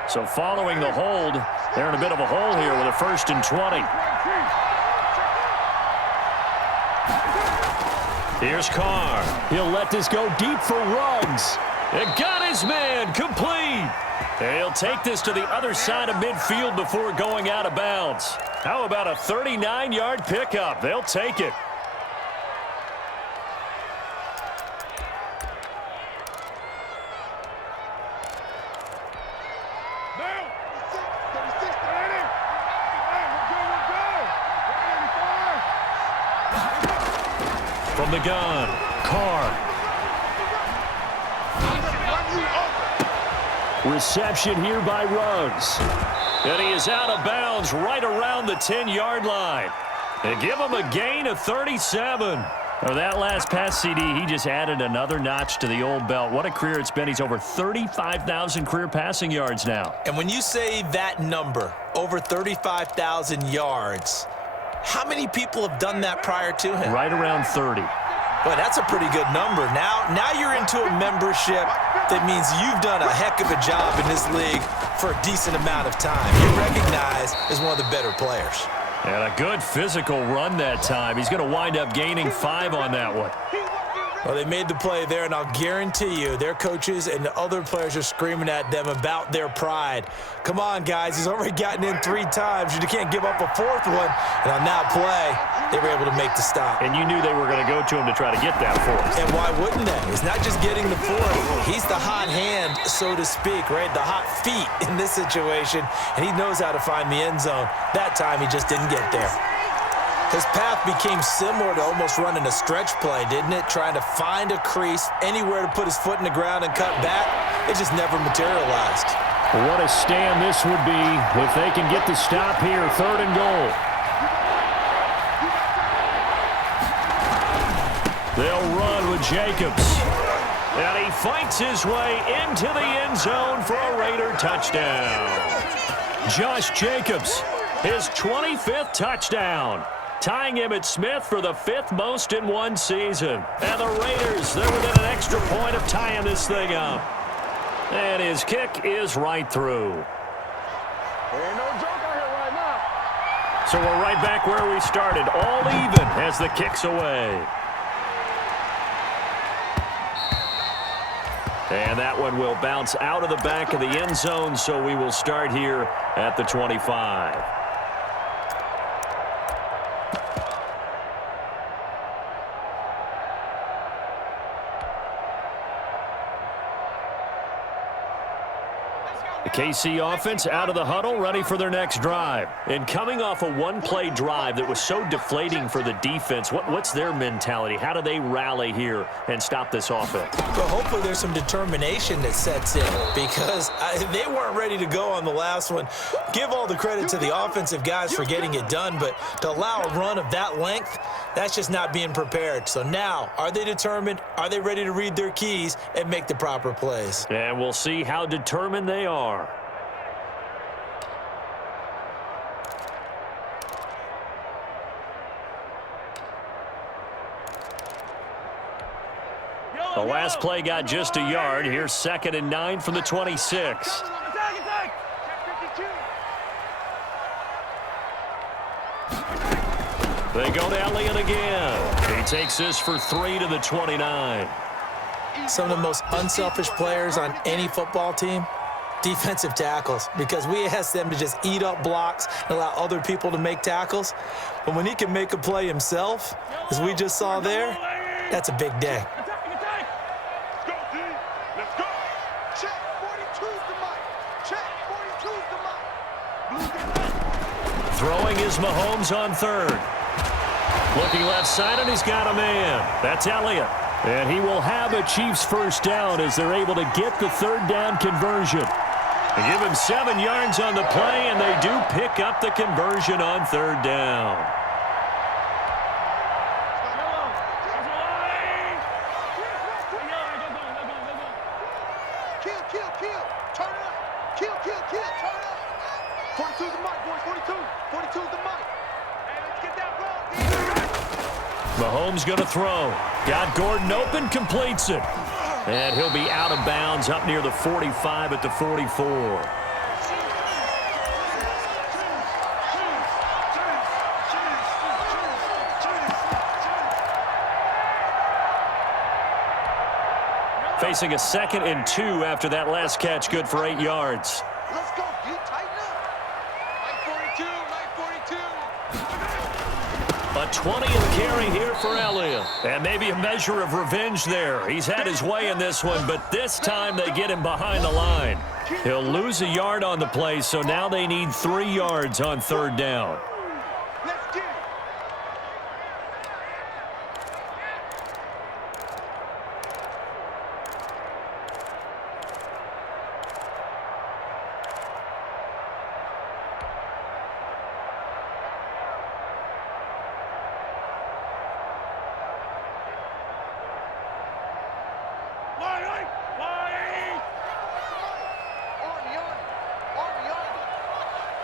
So following the hold, they're in a bit of a hole here with a 1st and 20. Here's Carr. He'll let this go deep for Ruggs. It got his man complete. He'll take this to the other side of midfield before going out of bounds. How about a 39-yard pickup? They'll take it. From the gun, Carr. Reception here by Ruggs. And he is out of bounds right around the 10-yard line. And give him a gain of 37. Oh, that last pass, CD, he just added another notch to the old belt. What a career it's been. He's over 35,000 career passing yards now. And when you say that number, over 35,000 yards, how many people have done that prior to him? Right around 30. Boy, that's a pretty good number. Now you're into a membership that means you've done a heck of a job in this league for a decent amount of time. You're recognized as one of the better players. And a good physical run that time. He's going to wind up gaining 5 on that one. Well, they made the play there, and I'll guarantee you their coaches and the other players are screaming at them about their pride. Come on, guys. He's already gotten in 3 times. You can't give up a 4th one. And on that play, they were able to make the stop. And you knew they were going to go to him to try to get that 4th. And why wouldn't they? It's not just getting the 4th. He's the hot hand, so to speak, right? The hot feet in this situation. And he knows how to find the end zone. That time, he just didn't get there. His path became similar to almost running a stretch play, didn't it? Trying to find a crease, anywhere to put his foot in the ground and cut back. It just never materialized. What a stand this would be if they can get the stop here, 3rd and goal. They'll run with Jacobs. And he fights his way into the end zone for a Raider touchdown. Josh Jacobs, his 25th touchdown, tying him at Smith for the 5th most in one season. And the Raiders, they're within an extra point of tying this thing up. And his kick is right through. There ain't no joke out here right now. So we're right back where we started, all even as the kick's away. And that one will bounce out of the back of the end zone, so we will start here at the 25. The KC offense out of the huddle, ready for their next drive. And coming off a one-play drive that was so deflating for the defense, what's their mentality? How do they rally here and stop this offense? Well, hopefully there's some determination that sets in because they weren't ready to go on the last one. Give all the credit to the offensive guys for getting it done, but to allow a run of that length, that's just not being prepared. So now, are they determined? Are they ready to read their keys and make the proper plays? And we'll see how determined they are. The last play got just a yard. Here's 2nd and 9 from the 26. They go to Elliott again. He takes this for 3 to the 29. Some of the most unselfish players on any football team, defensive tackles, because we ask them to just eat up blocks and allow other people to make tackles. But when he can make a play himself, as we just saw there, that's a big day. Throwing is Mahomes on third. Looking left side, and he's got a man. That's Elliott. And he will have a Chiefs first down as they're able to get the third down conversion. They give him 7 yards on the play, and they do pick up the conversion on third down. Kill. Turn it up. Kill. Turn it up. 42's the mic, boys. 42's the mic. Hey, let's get that ball. Mahomes going to throw. Got Gordon open, completes it. And he'll be out of bounds up near the 45 at the 44. Facing a 2nd and 2 after that last catch, good for 8 yards. Let's go, D. Tighten up. Mike 42. A 20th carry here for Elliott. And maybe a measure of revenge there. He's had his way in this one, but this time they get him behind the line. He'll lose a yard on the play, so now they need 3 yards on third down. Let's get it.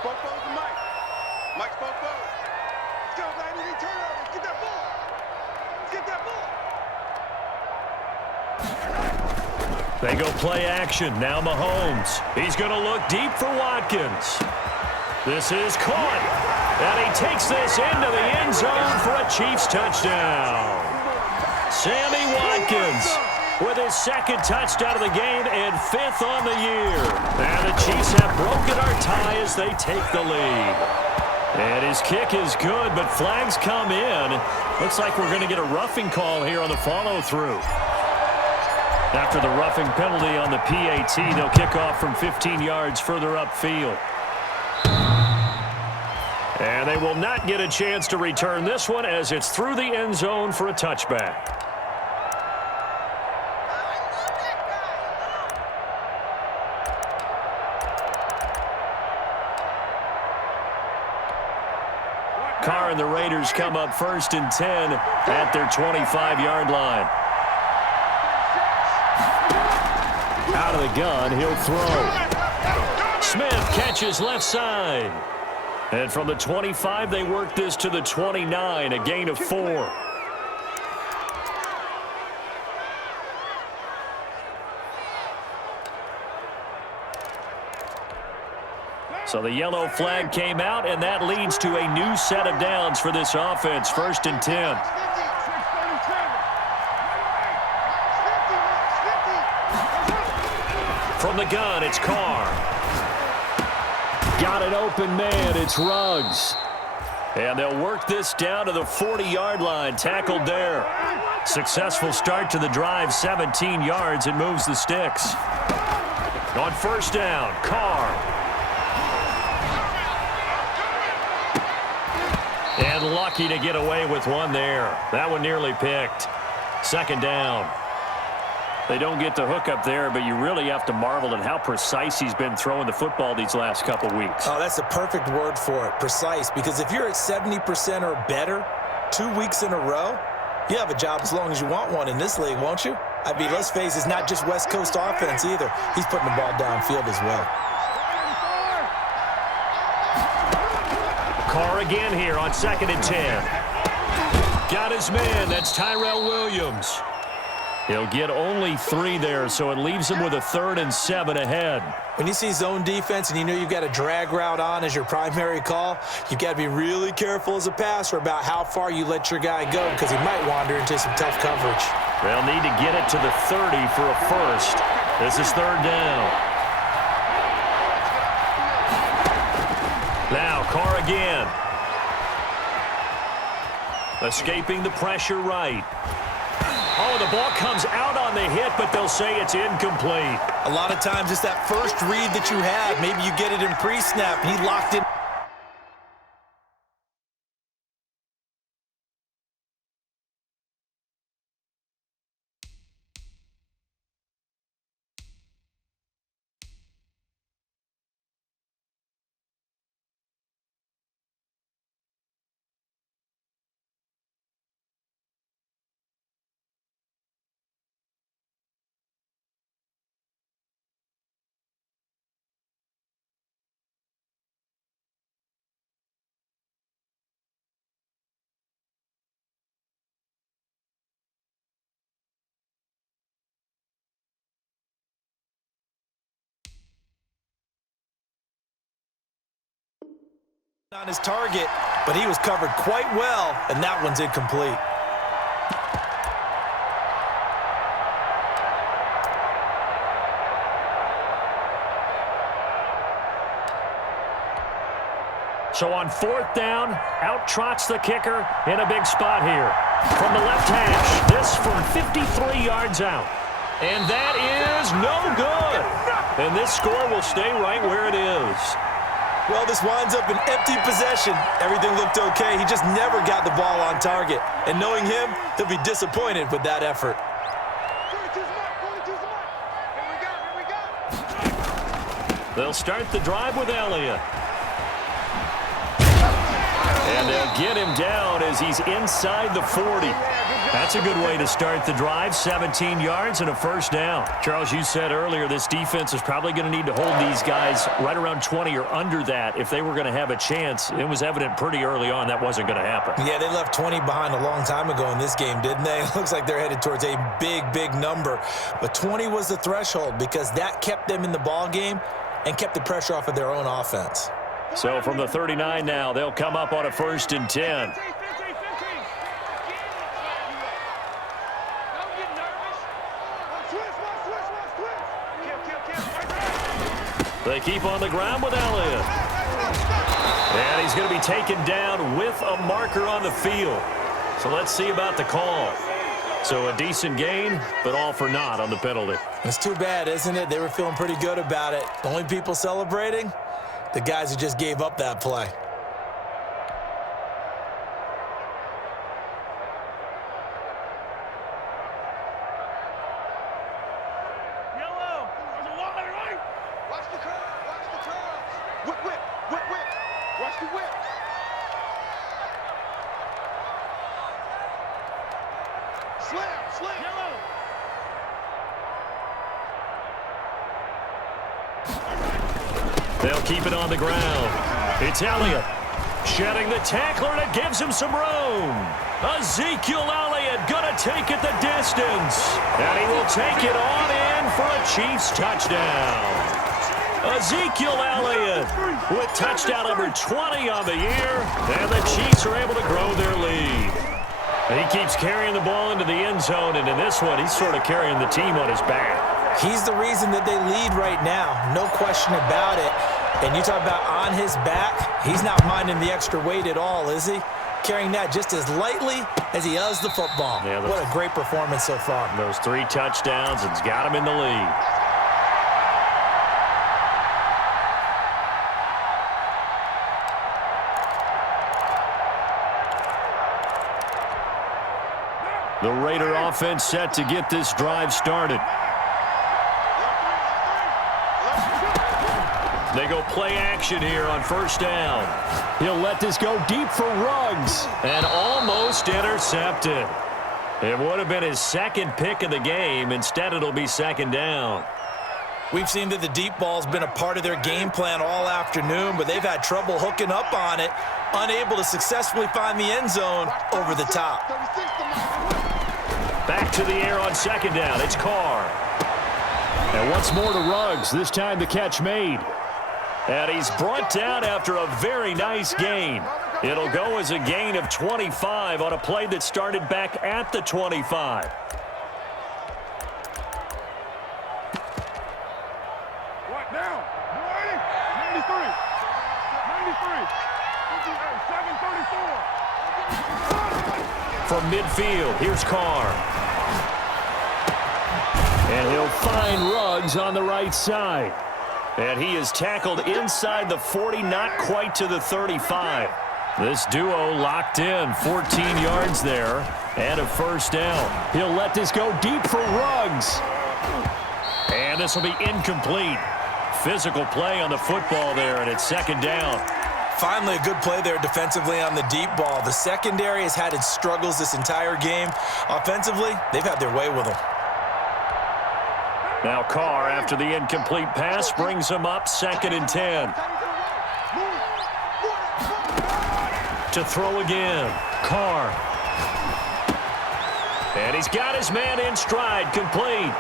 Bofo's the mic. Mike's Bofo. Let's go, baby. Turn it over. Let's get that ball. They go play action. Now Mahomes. He's going to look deep for Watkins. This is caught. And he takes this into the end zone for a Chiefs touchdown. Sammy Watkins with his 2nd touchdown of the game and 5th on the year. And the Chiefs have broken our tie as they take the lead. And his kick is good, but flags come in. Looks like we're going to get a roughing call here on the follow-through. After the roughing penalty on the PAT, they'll kick off from 15 yards further upfield. And they will not get a chance to return this one as it's through the end zone for a touchback. Carr and the Raiders come up 1st and 10 at their 25-yard line. Out of the gun, he'll throw. Smith catches left side. And from the 25, they work this to the 29, a gain of 4. So the yellow flag came out, and that leads to a new set of downs for this offense, 1st and 10. From the gun, it's Carr. Got an open man, it's Ruggs. And they'll work this down to the 40-yard line, tackled there. Successful start to the drive, 17 yards, and moves the sticks. On 1st down, Carr. And lucky to get away with one there. That one nearly picked. 2nd down. They don't get the hook up there, but you really have to marvel at how precise he's been throwing the football these last couple weeks. Oh, that's the perfect word for it, precise. Because if you're at 70% or better 2 weeks in a row, you have a job as long as you want one in this league, won't you? I mean, let's face it, it's not just West Coast offense either. He's putting the ball downfield as well. Carr again here on 2nd and 10. Got his man. That's Tyrell Williams. He'll get only 3 there, so it leaves him with a 3rd and 7 ahead. When you see zone defense and you know you've got a drag route on as your primary call, you've got to be really careful as a passer about how far you let your guy go because he might wander into some tough coverage. They'll need to get it to the 30 for a first. This is 3rd down. Now Carr again. Escaping the pressure right. Oh, the ball comes out on the hit, but they'll say it's incomplete. A lot of times it's that first read that you have. Maybe you get it in pre-snap, and he locked in. On his target, but he was covered quite well, and that one's incomplete. So on 4th down, out trots the kicker in a big spot here. From the left hash, this from 53 yards out. And that is no good. And this score will stay right where it is. Well, this winds up an empty possession. Everything looked okay. He just never got the ball on target. And knowing him, he'll be disappointed with that effort. They'll start the drive with Elliott. And they'll get him down as he's inside the 40. That's a good way to start the drive. 17 yards and a first down. Charles, you said earlier this defense is probably going to need to hold these guys right around 20 or under that if they were going to have a chance. It was evident pretty early on that wasn't going to happen. Yeah, they left 20 behind a long time ago in this game, didn't they? It looks like they're headed towards a big, big number. But 20 was the threshold because that kept them in the ball game and kept the pressure off of their own offense. So from the 39 now, they'll come up on a 1st and 10. They keep on the ground with Elliott. And he's going to be taken down with a marker on the field. So let's see about the call. So a decent gain, but all for naught on the penalty. It's too bad, isn't it? They were feeling pretty good about it. The only people celebrating, the guys who just gave up that play. Yellow. There's a line, right? Watch the curve. Watch the curve. Whip, whip, whip, whip. Watch the whip. Slam, slam. Yellow. They'll keep it on the ground. It's Elliott. Shedding the tackler, and it gives him some room. Ezekiel Elliott going to take it the distance. And he will take it on in for a Chiefs touchdown. Ezekiel Elliott with touchdown number 20 on the year. And the Chiefs are able to grow their lead. He keeps carrying the ball into the end zone, and in this one, he's sort of carrying the team on his back. He's the reason that they lead right now. No question about it. And you talk about on his back, he's not minding the extra weight at all, is he? Carrying that just as lightly as he does the football. Yeah, what a great performance so far. Those 3 touchdowns and's got him in the lead. The Raider offense set to get this drive started. They go play action here on 1st down. He'll let this go deep for Ruggs and almost intercepted. It would have been his 2nd pick of the game. Instead, it'll be 2nd down. We've seen that the deep ball's been a part of their game plan all afternoon, but they've had trouble hooking up on it, unable to successfully find the end zone over the top. Back to the air on 2nd down. It's Carr. And once more to Ruggs. This time the catch made. And he's brought down after a very nice gain. It'll go as a gain of 25 on a play that started back at the 25. What now? 93. 93. 734. From midfield, here's Carr. And he'll find Ruggs on the right side. And he is tackled inside the 40, not quite to the 35. This duo locked in, 14 yards there, and a 1st down. He'll let this go deep for Ruggs. And this will be incomplete. Physical play on the football there, and it's 2nd down. Finally, a good play there defensively on the deep ball. The secondary has had its struggles this entire game. Offensively, they've had their way with them. Now Carr, after the incomplete pass, brings him up 2nd and 10. To throw again. Carr. And he's got his man in stride, complete.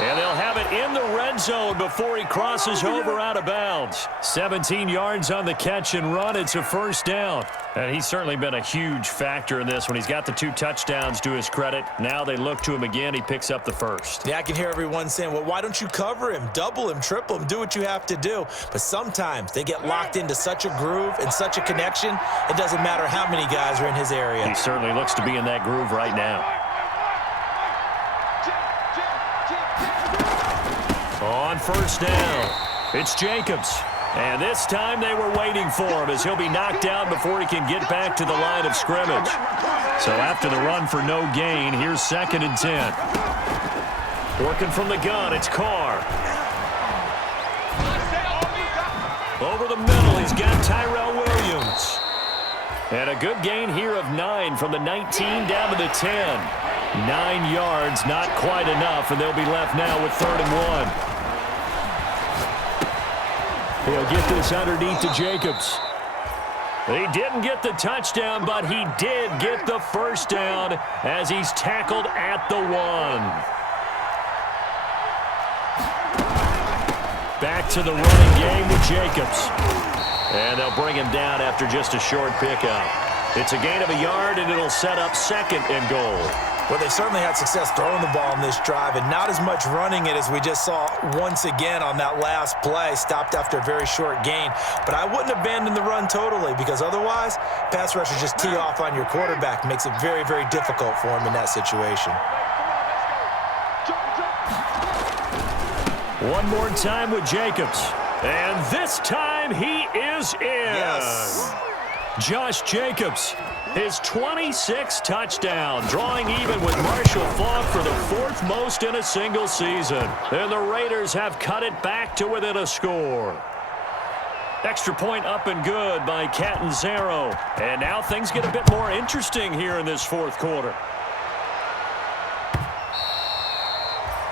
And they'll have it in the red zone before he crosses over out of bounds. 17 yards on the catch and run. It's a first down. And he's certainly been a huge factor in this when he's got the 2 touchdowns to his credit. Now they look to him again. He picks up the first. Yeah, I can hear everyone saying, well, why don't you cover him, double him, triple him, do what you have to do. But sometimes they get locked into such a groove and such a connection, it doesn't matter how many guys are in his area. He certainly looks to be in that groove right now. On first down, it's Jacobs. And this time they were waiting for him as he'll be knocked down before he can get back to the line of scrimmage. So after the run for no gain, here's 2nd and 10. Working from the gun, it's Carr. Over the middle, he's got Tyrell Williams. And a good gain here of 9 from the 19 down to the 10. 9 yards, not quite enough, and they'll be left now with 3rd and 1. He'll get this underneath to Jacobs. He didn't get the touchdown, but he did get the first down as he's tackled at the 1. Back to the running game with Jacobs. And they'll bring him down after just a short pickup. It's a gain of a yard, and it'll set up 2nd and goal. Well, they certainly had success throwing the ball in this drive and not as much running it as we just saw once again on that last play. Stopped after a very short gain. But I wouldn't abandon the run totally because otherwise, pass rushers just tee off on your quarterback. Makes it very, very difficult for him in that situation. One more time with Jacobs. And this time he is in. Yes. Josh Jacobs, his 26th touchdown, drawing even with Marshall Faulk for the 4th most in a single season. And the Raiders have cut it back to within a score. Extra point up and good by Catanzaro. And now things get a bit more interesting here in this 4th quarter.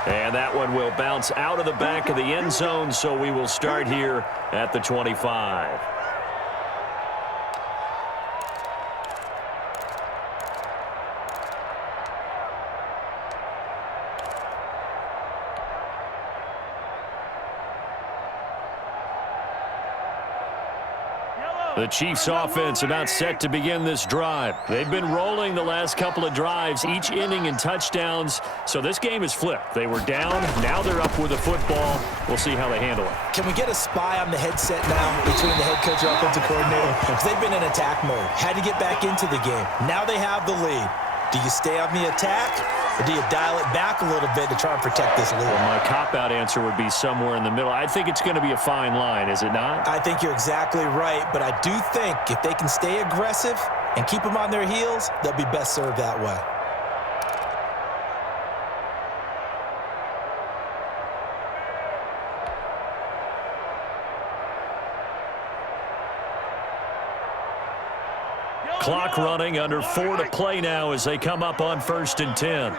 And that one will bounce out of the back of the end zone, so we will start here at the 25. The Chiefs offense about set to begin this drive. They've been rolling the last couple of drives, each inning in touchdowns. So this game is flipped. They were down. Now they're up with the football. We'll see how they handle it. Can we get a spy on the headset now between the head coach and offensive coordinator? Because they've been in attack mode. Had to get back into the game. Now they have the lead. Do you stay on the attack, or do you dial it back a little bit to try and protect this lead? Well, my cop-out answer would be somewhere in the middle. I think it's going to be a fine line, is it not? I think you're exactly right, but I do think if they can stay aggressive and keep them on their heels, they'll be best served that way. Clock running, under 4 to play now as they come up on 1st and 10.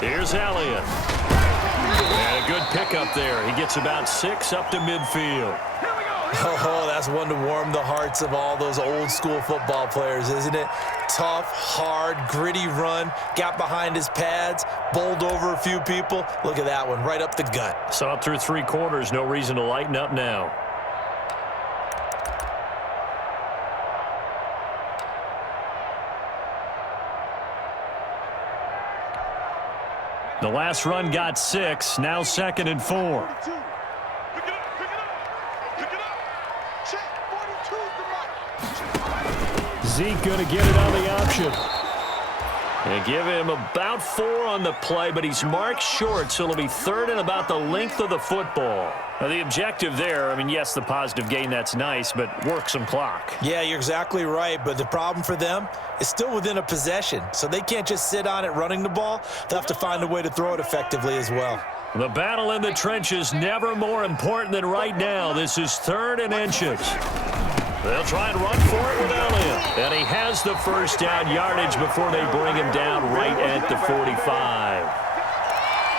Here's Elliott. And a good pickup there. He gets about 6 up to midfield. Oh, that's one to warm the hearts of all those old school football players, isn't it? Tough, hard, gritty run. Got behind his pads, bowled over a few people. Look at that one, right up the gut. Saw it through 3 quarters. No reason to lighten up now. The last run got 6. Now 2nd and 4. Zeke going to get it on the option. And give him about 4 on the play, but he's marked short, so it'll be 3rd and about the length of the football. Now, the objective there, I mean, yes, the positive gain, that's nice, but work some clock. Yeah, you're exactly right, but the problem for them is still within a possession, so they can't just sit on it running the ball. They'll have to find a way to throw it effectively as well. The battle in the trenches never more important than right now. This is 3rd and inches. They'll try and run for it with Elliott. And he has the first down yardage before they bring him down right at the 45.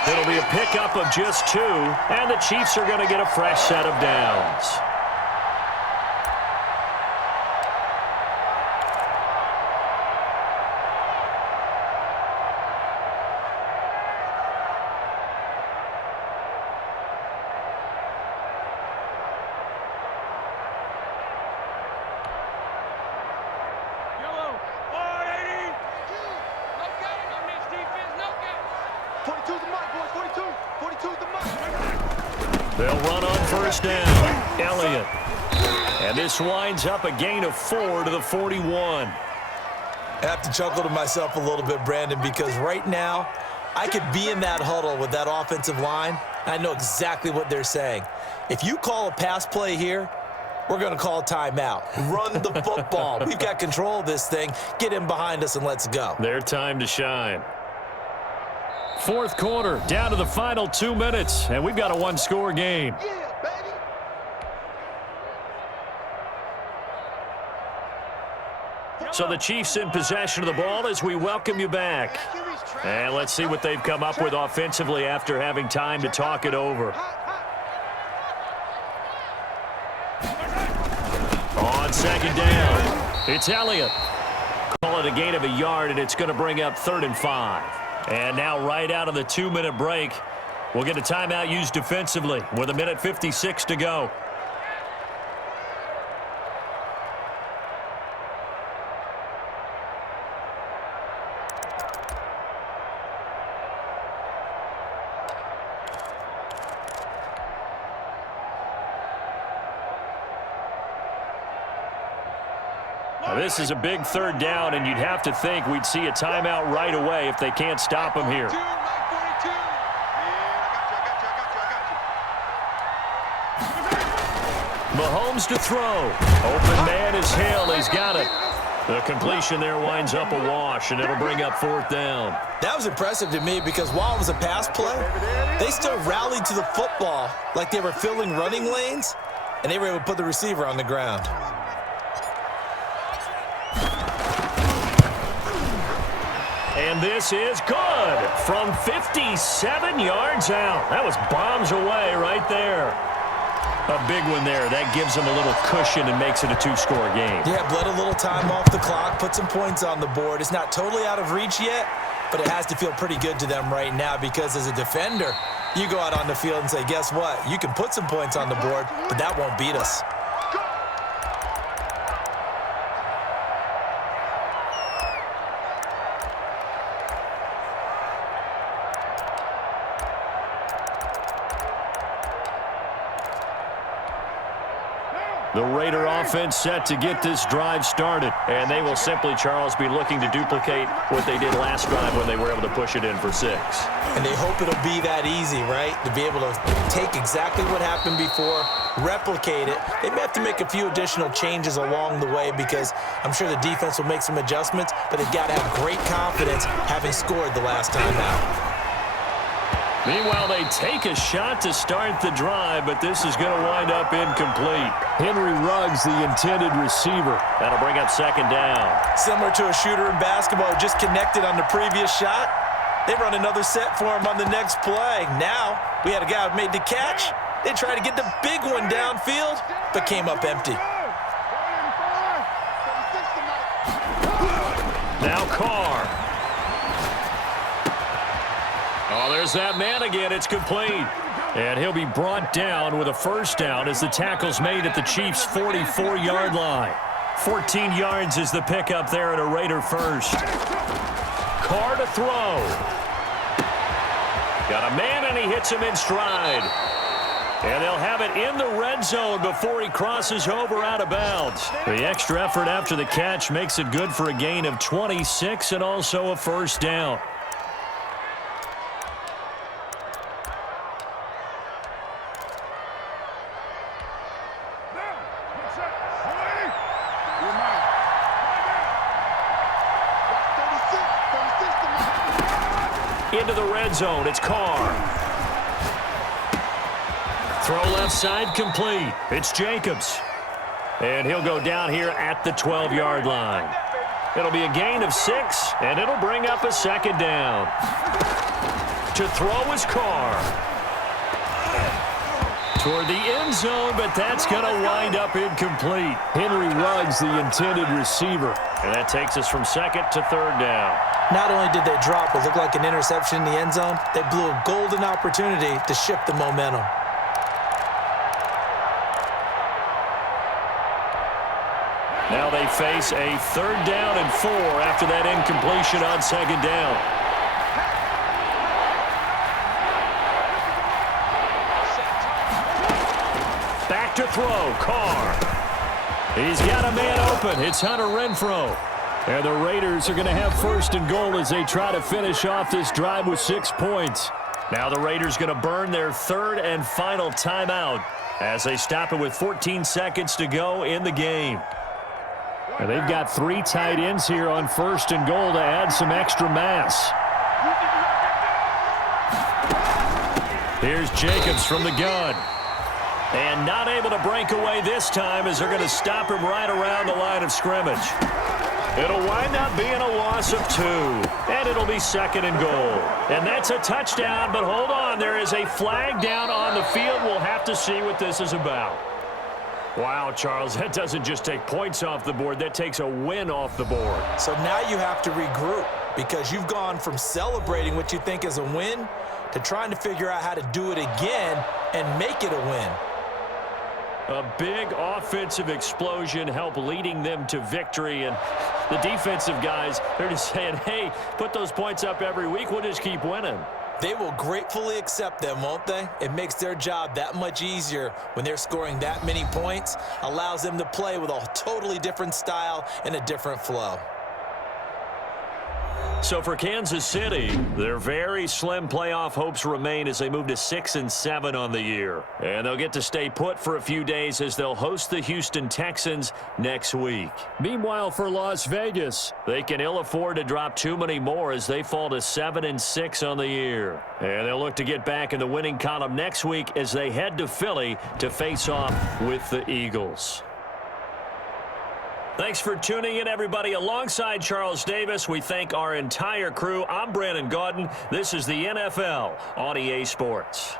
It'll be a pickup of just 2, and the Chiefs are going to get a fresh set of downs. 42's the mark, boys. 42. 42's the mark. They'll run on first down. Elliott. And this winds up a gain of 4 to the 41. I have to chuckle to myself a little bit, Brandon, because right now I could be in that huddle with that offensive line. I know exactly what they're saying. If you call a pass play here, we're going to call a timeout. Run the football. We've got control of this thing. Get in behind us and let's go. Their time to shine. Fourth quarter, down to the final 2 minutes, and we've got a one-score game. Yeah, baby. So the Chiefs in possession of the ball as we welcome you back. And let's see what they've come up with offensively after having time to talk it over. On second down, it's Elliott. Call it a gain of a yard, and it's going to bring up 3rd and 5. And now right out of the 2-minute break, we'll get a timeout used defensively with 1:56 to go. Now, this is a big 3rd down, and you'd have to think we'd see a timeout right away if they can't stop him here. Mahomes to throw. Open man is Hill. He's got it. The completion there winds up a wash, and it'll bring up 4th down. That was impressive to me because while it was a pass play, they still rallied to the football like they were filling running lanes, and they were able to put the receiver on the ground. And this is good from 57 yards out. That was bombs away right there. A big one there. That gives them a little cushion and makes it a 2-score game. Yeah, bled a little time off the clock, put some points on the board. It's not totally out of reach yet, but it has to feel pretty good to them right now because as a defender, you go out on the field and say, guess what? You can put some points on the board, but that won't beat us. The Raider offense set to get this drive started. And they will simply, Charles, be looking to duplicate what they did last drive when they were able to push it in for 6. And they hope it'll be that easy, right? To be able to take exactly what happened before, replicate it. They may have to make a few additional changes along the way because I'm sure the defense will make some adjustments, but they've got to have great confidence having scored the last time out. Meanwhile, they take a shot to start the drive, but this is going to wind up incomplete. Henry Ruggs, the intended receiver. That'll bring up 2nd down. Similar to a shooter in basketball who just connected on the previous shot. They run another set for him on the next play. Now, we had a guy who made the catch. They tried to get the big one downfield, but came up empty. Now Carr. Oh, there's that man again. It's complete. And he'll be brought down with a 1st down as the tackle's made at the Chiefs' 44-yard line. 14 yards is the pickup there at a Raider 1st. Carr to throw. Got a man, and he hits him in stride. And they'll have it in the red zone before he crosses over out of bounds. The extra effort after the catch makes it good for a gain of 26 and also a 1st down. Into the red zone, it's Carr. Throw left side complete. It's Jacobs. And he'll go down here at the 12-yard line. It'll be a gain of 6, and it'll bring up a 2nd down. To throw is Carr. Toward the end zone, but that's going to wind up incomplete. Henry Ruggs, the intended receiver. And that takes us from 2nd to 3rd down. Not only did they drop what looked like an interception in the end zone, they blew a golden opportunity to shift the momentum. Now they face a 3rd down and 4 after that incompletion on 2nd down. back to throw. Carr. He's got a man open. It's Hunter Renfrow. And the Raiders are going to have 1st and goal as they try to finish off this drive with 6 points. Now the Raiders going to burn their 3rd and final timeout as they stop it with 14 seconds to go in the game. And they've got 3 tight ends here on 1st and goal to add some extra mass. Here's Jacobs from the gun. And not able to break away this time as they're going to stop him right around the line of scrimmage. It'll wind up being a loss of 2. And it'll be 2nd and goal. And that's a touchdown, but hold on. There is a flag down on the field. We'll have to see what this is about. Wow, Charles, that doesn't just take points off the board. That takes a win off the board. So now you have to regroup because you've gone from celebrating what you think is a win to trying to figure out how to do it again and make it a win. A big offensive explosion helped leading them to victory. And the defensive guys, they're just saying, hey, put those points up every week. We'll just keep winning. They will gratefully accept them, won't they? It makes their job that much easier when they're scoring that many points. Allows them to play with a totally different style and a different flow. So for Kansas City, their very slim playoff hopes remain as they move to 6 and 7 on the year. And they'll get to stay put for a few days as they'll host the Houston Texans next week. Meanwhile, for Las Vegas, they can ill afford to drop too many more as they fall to 7 and 6 on the year. And they'll look to get back in the winning column next week as they head to Philly to face off with the Eagles. Thanks for tuning in, everybody. Alongside Charles Davis, we thank our entire crew. I'm Brandon Gaudin. This is the NFL on EA Sports.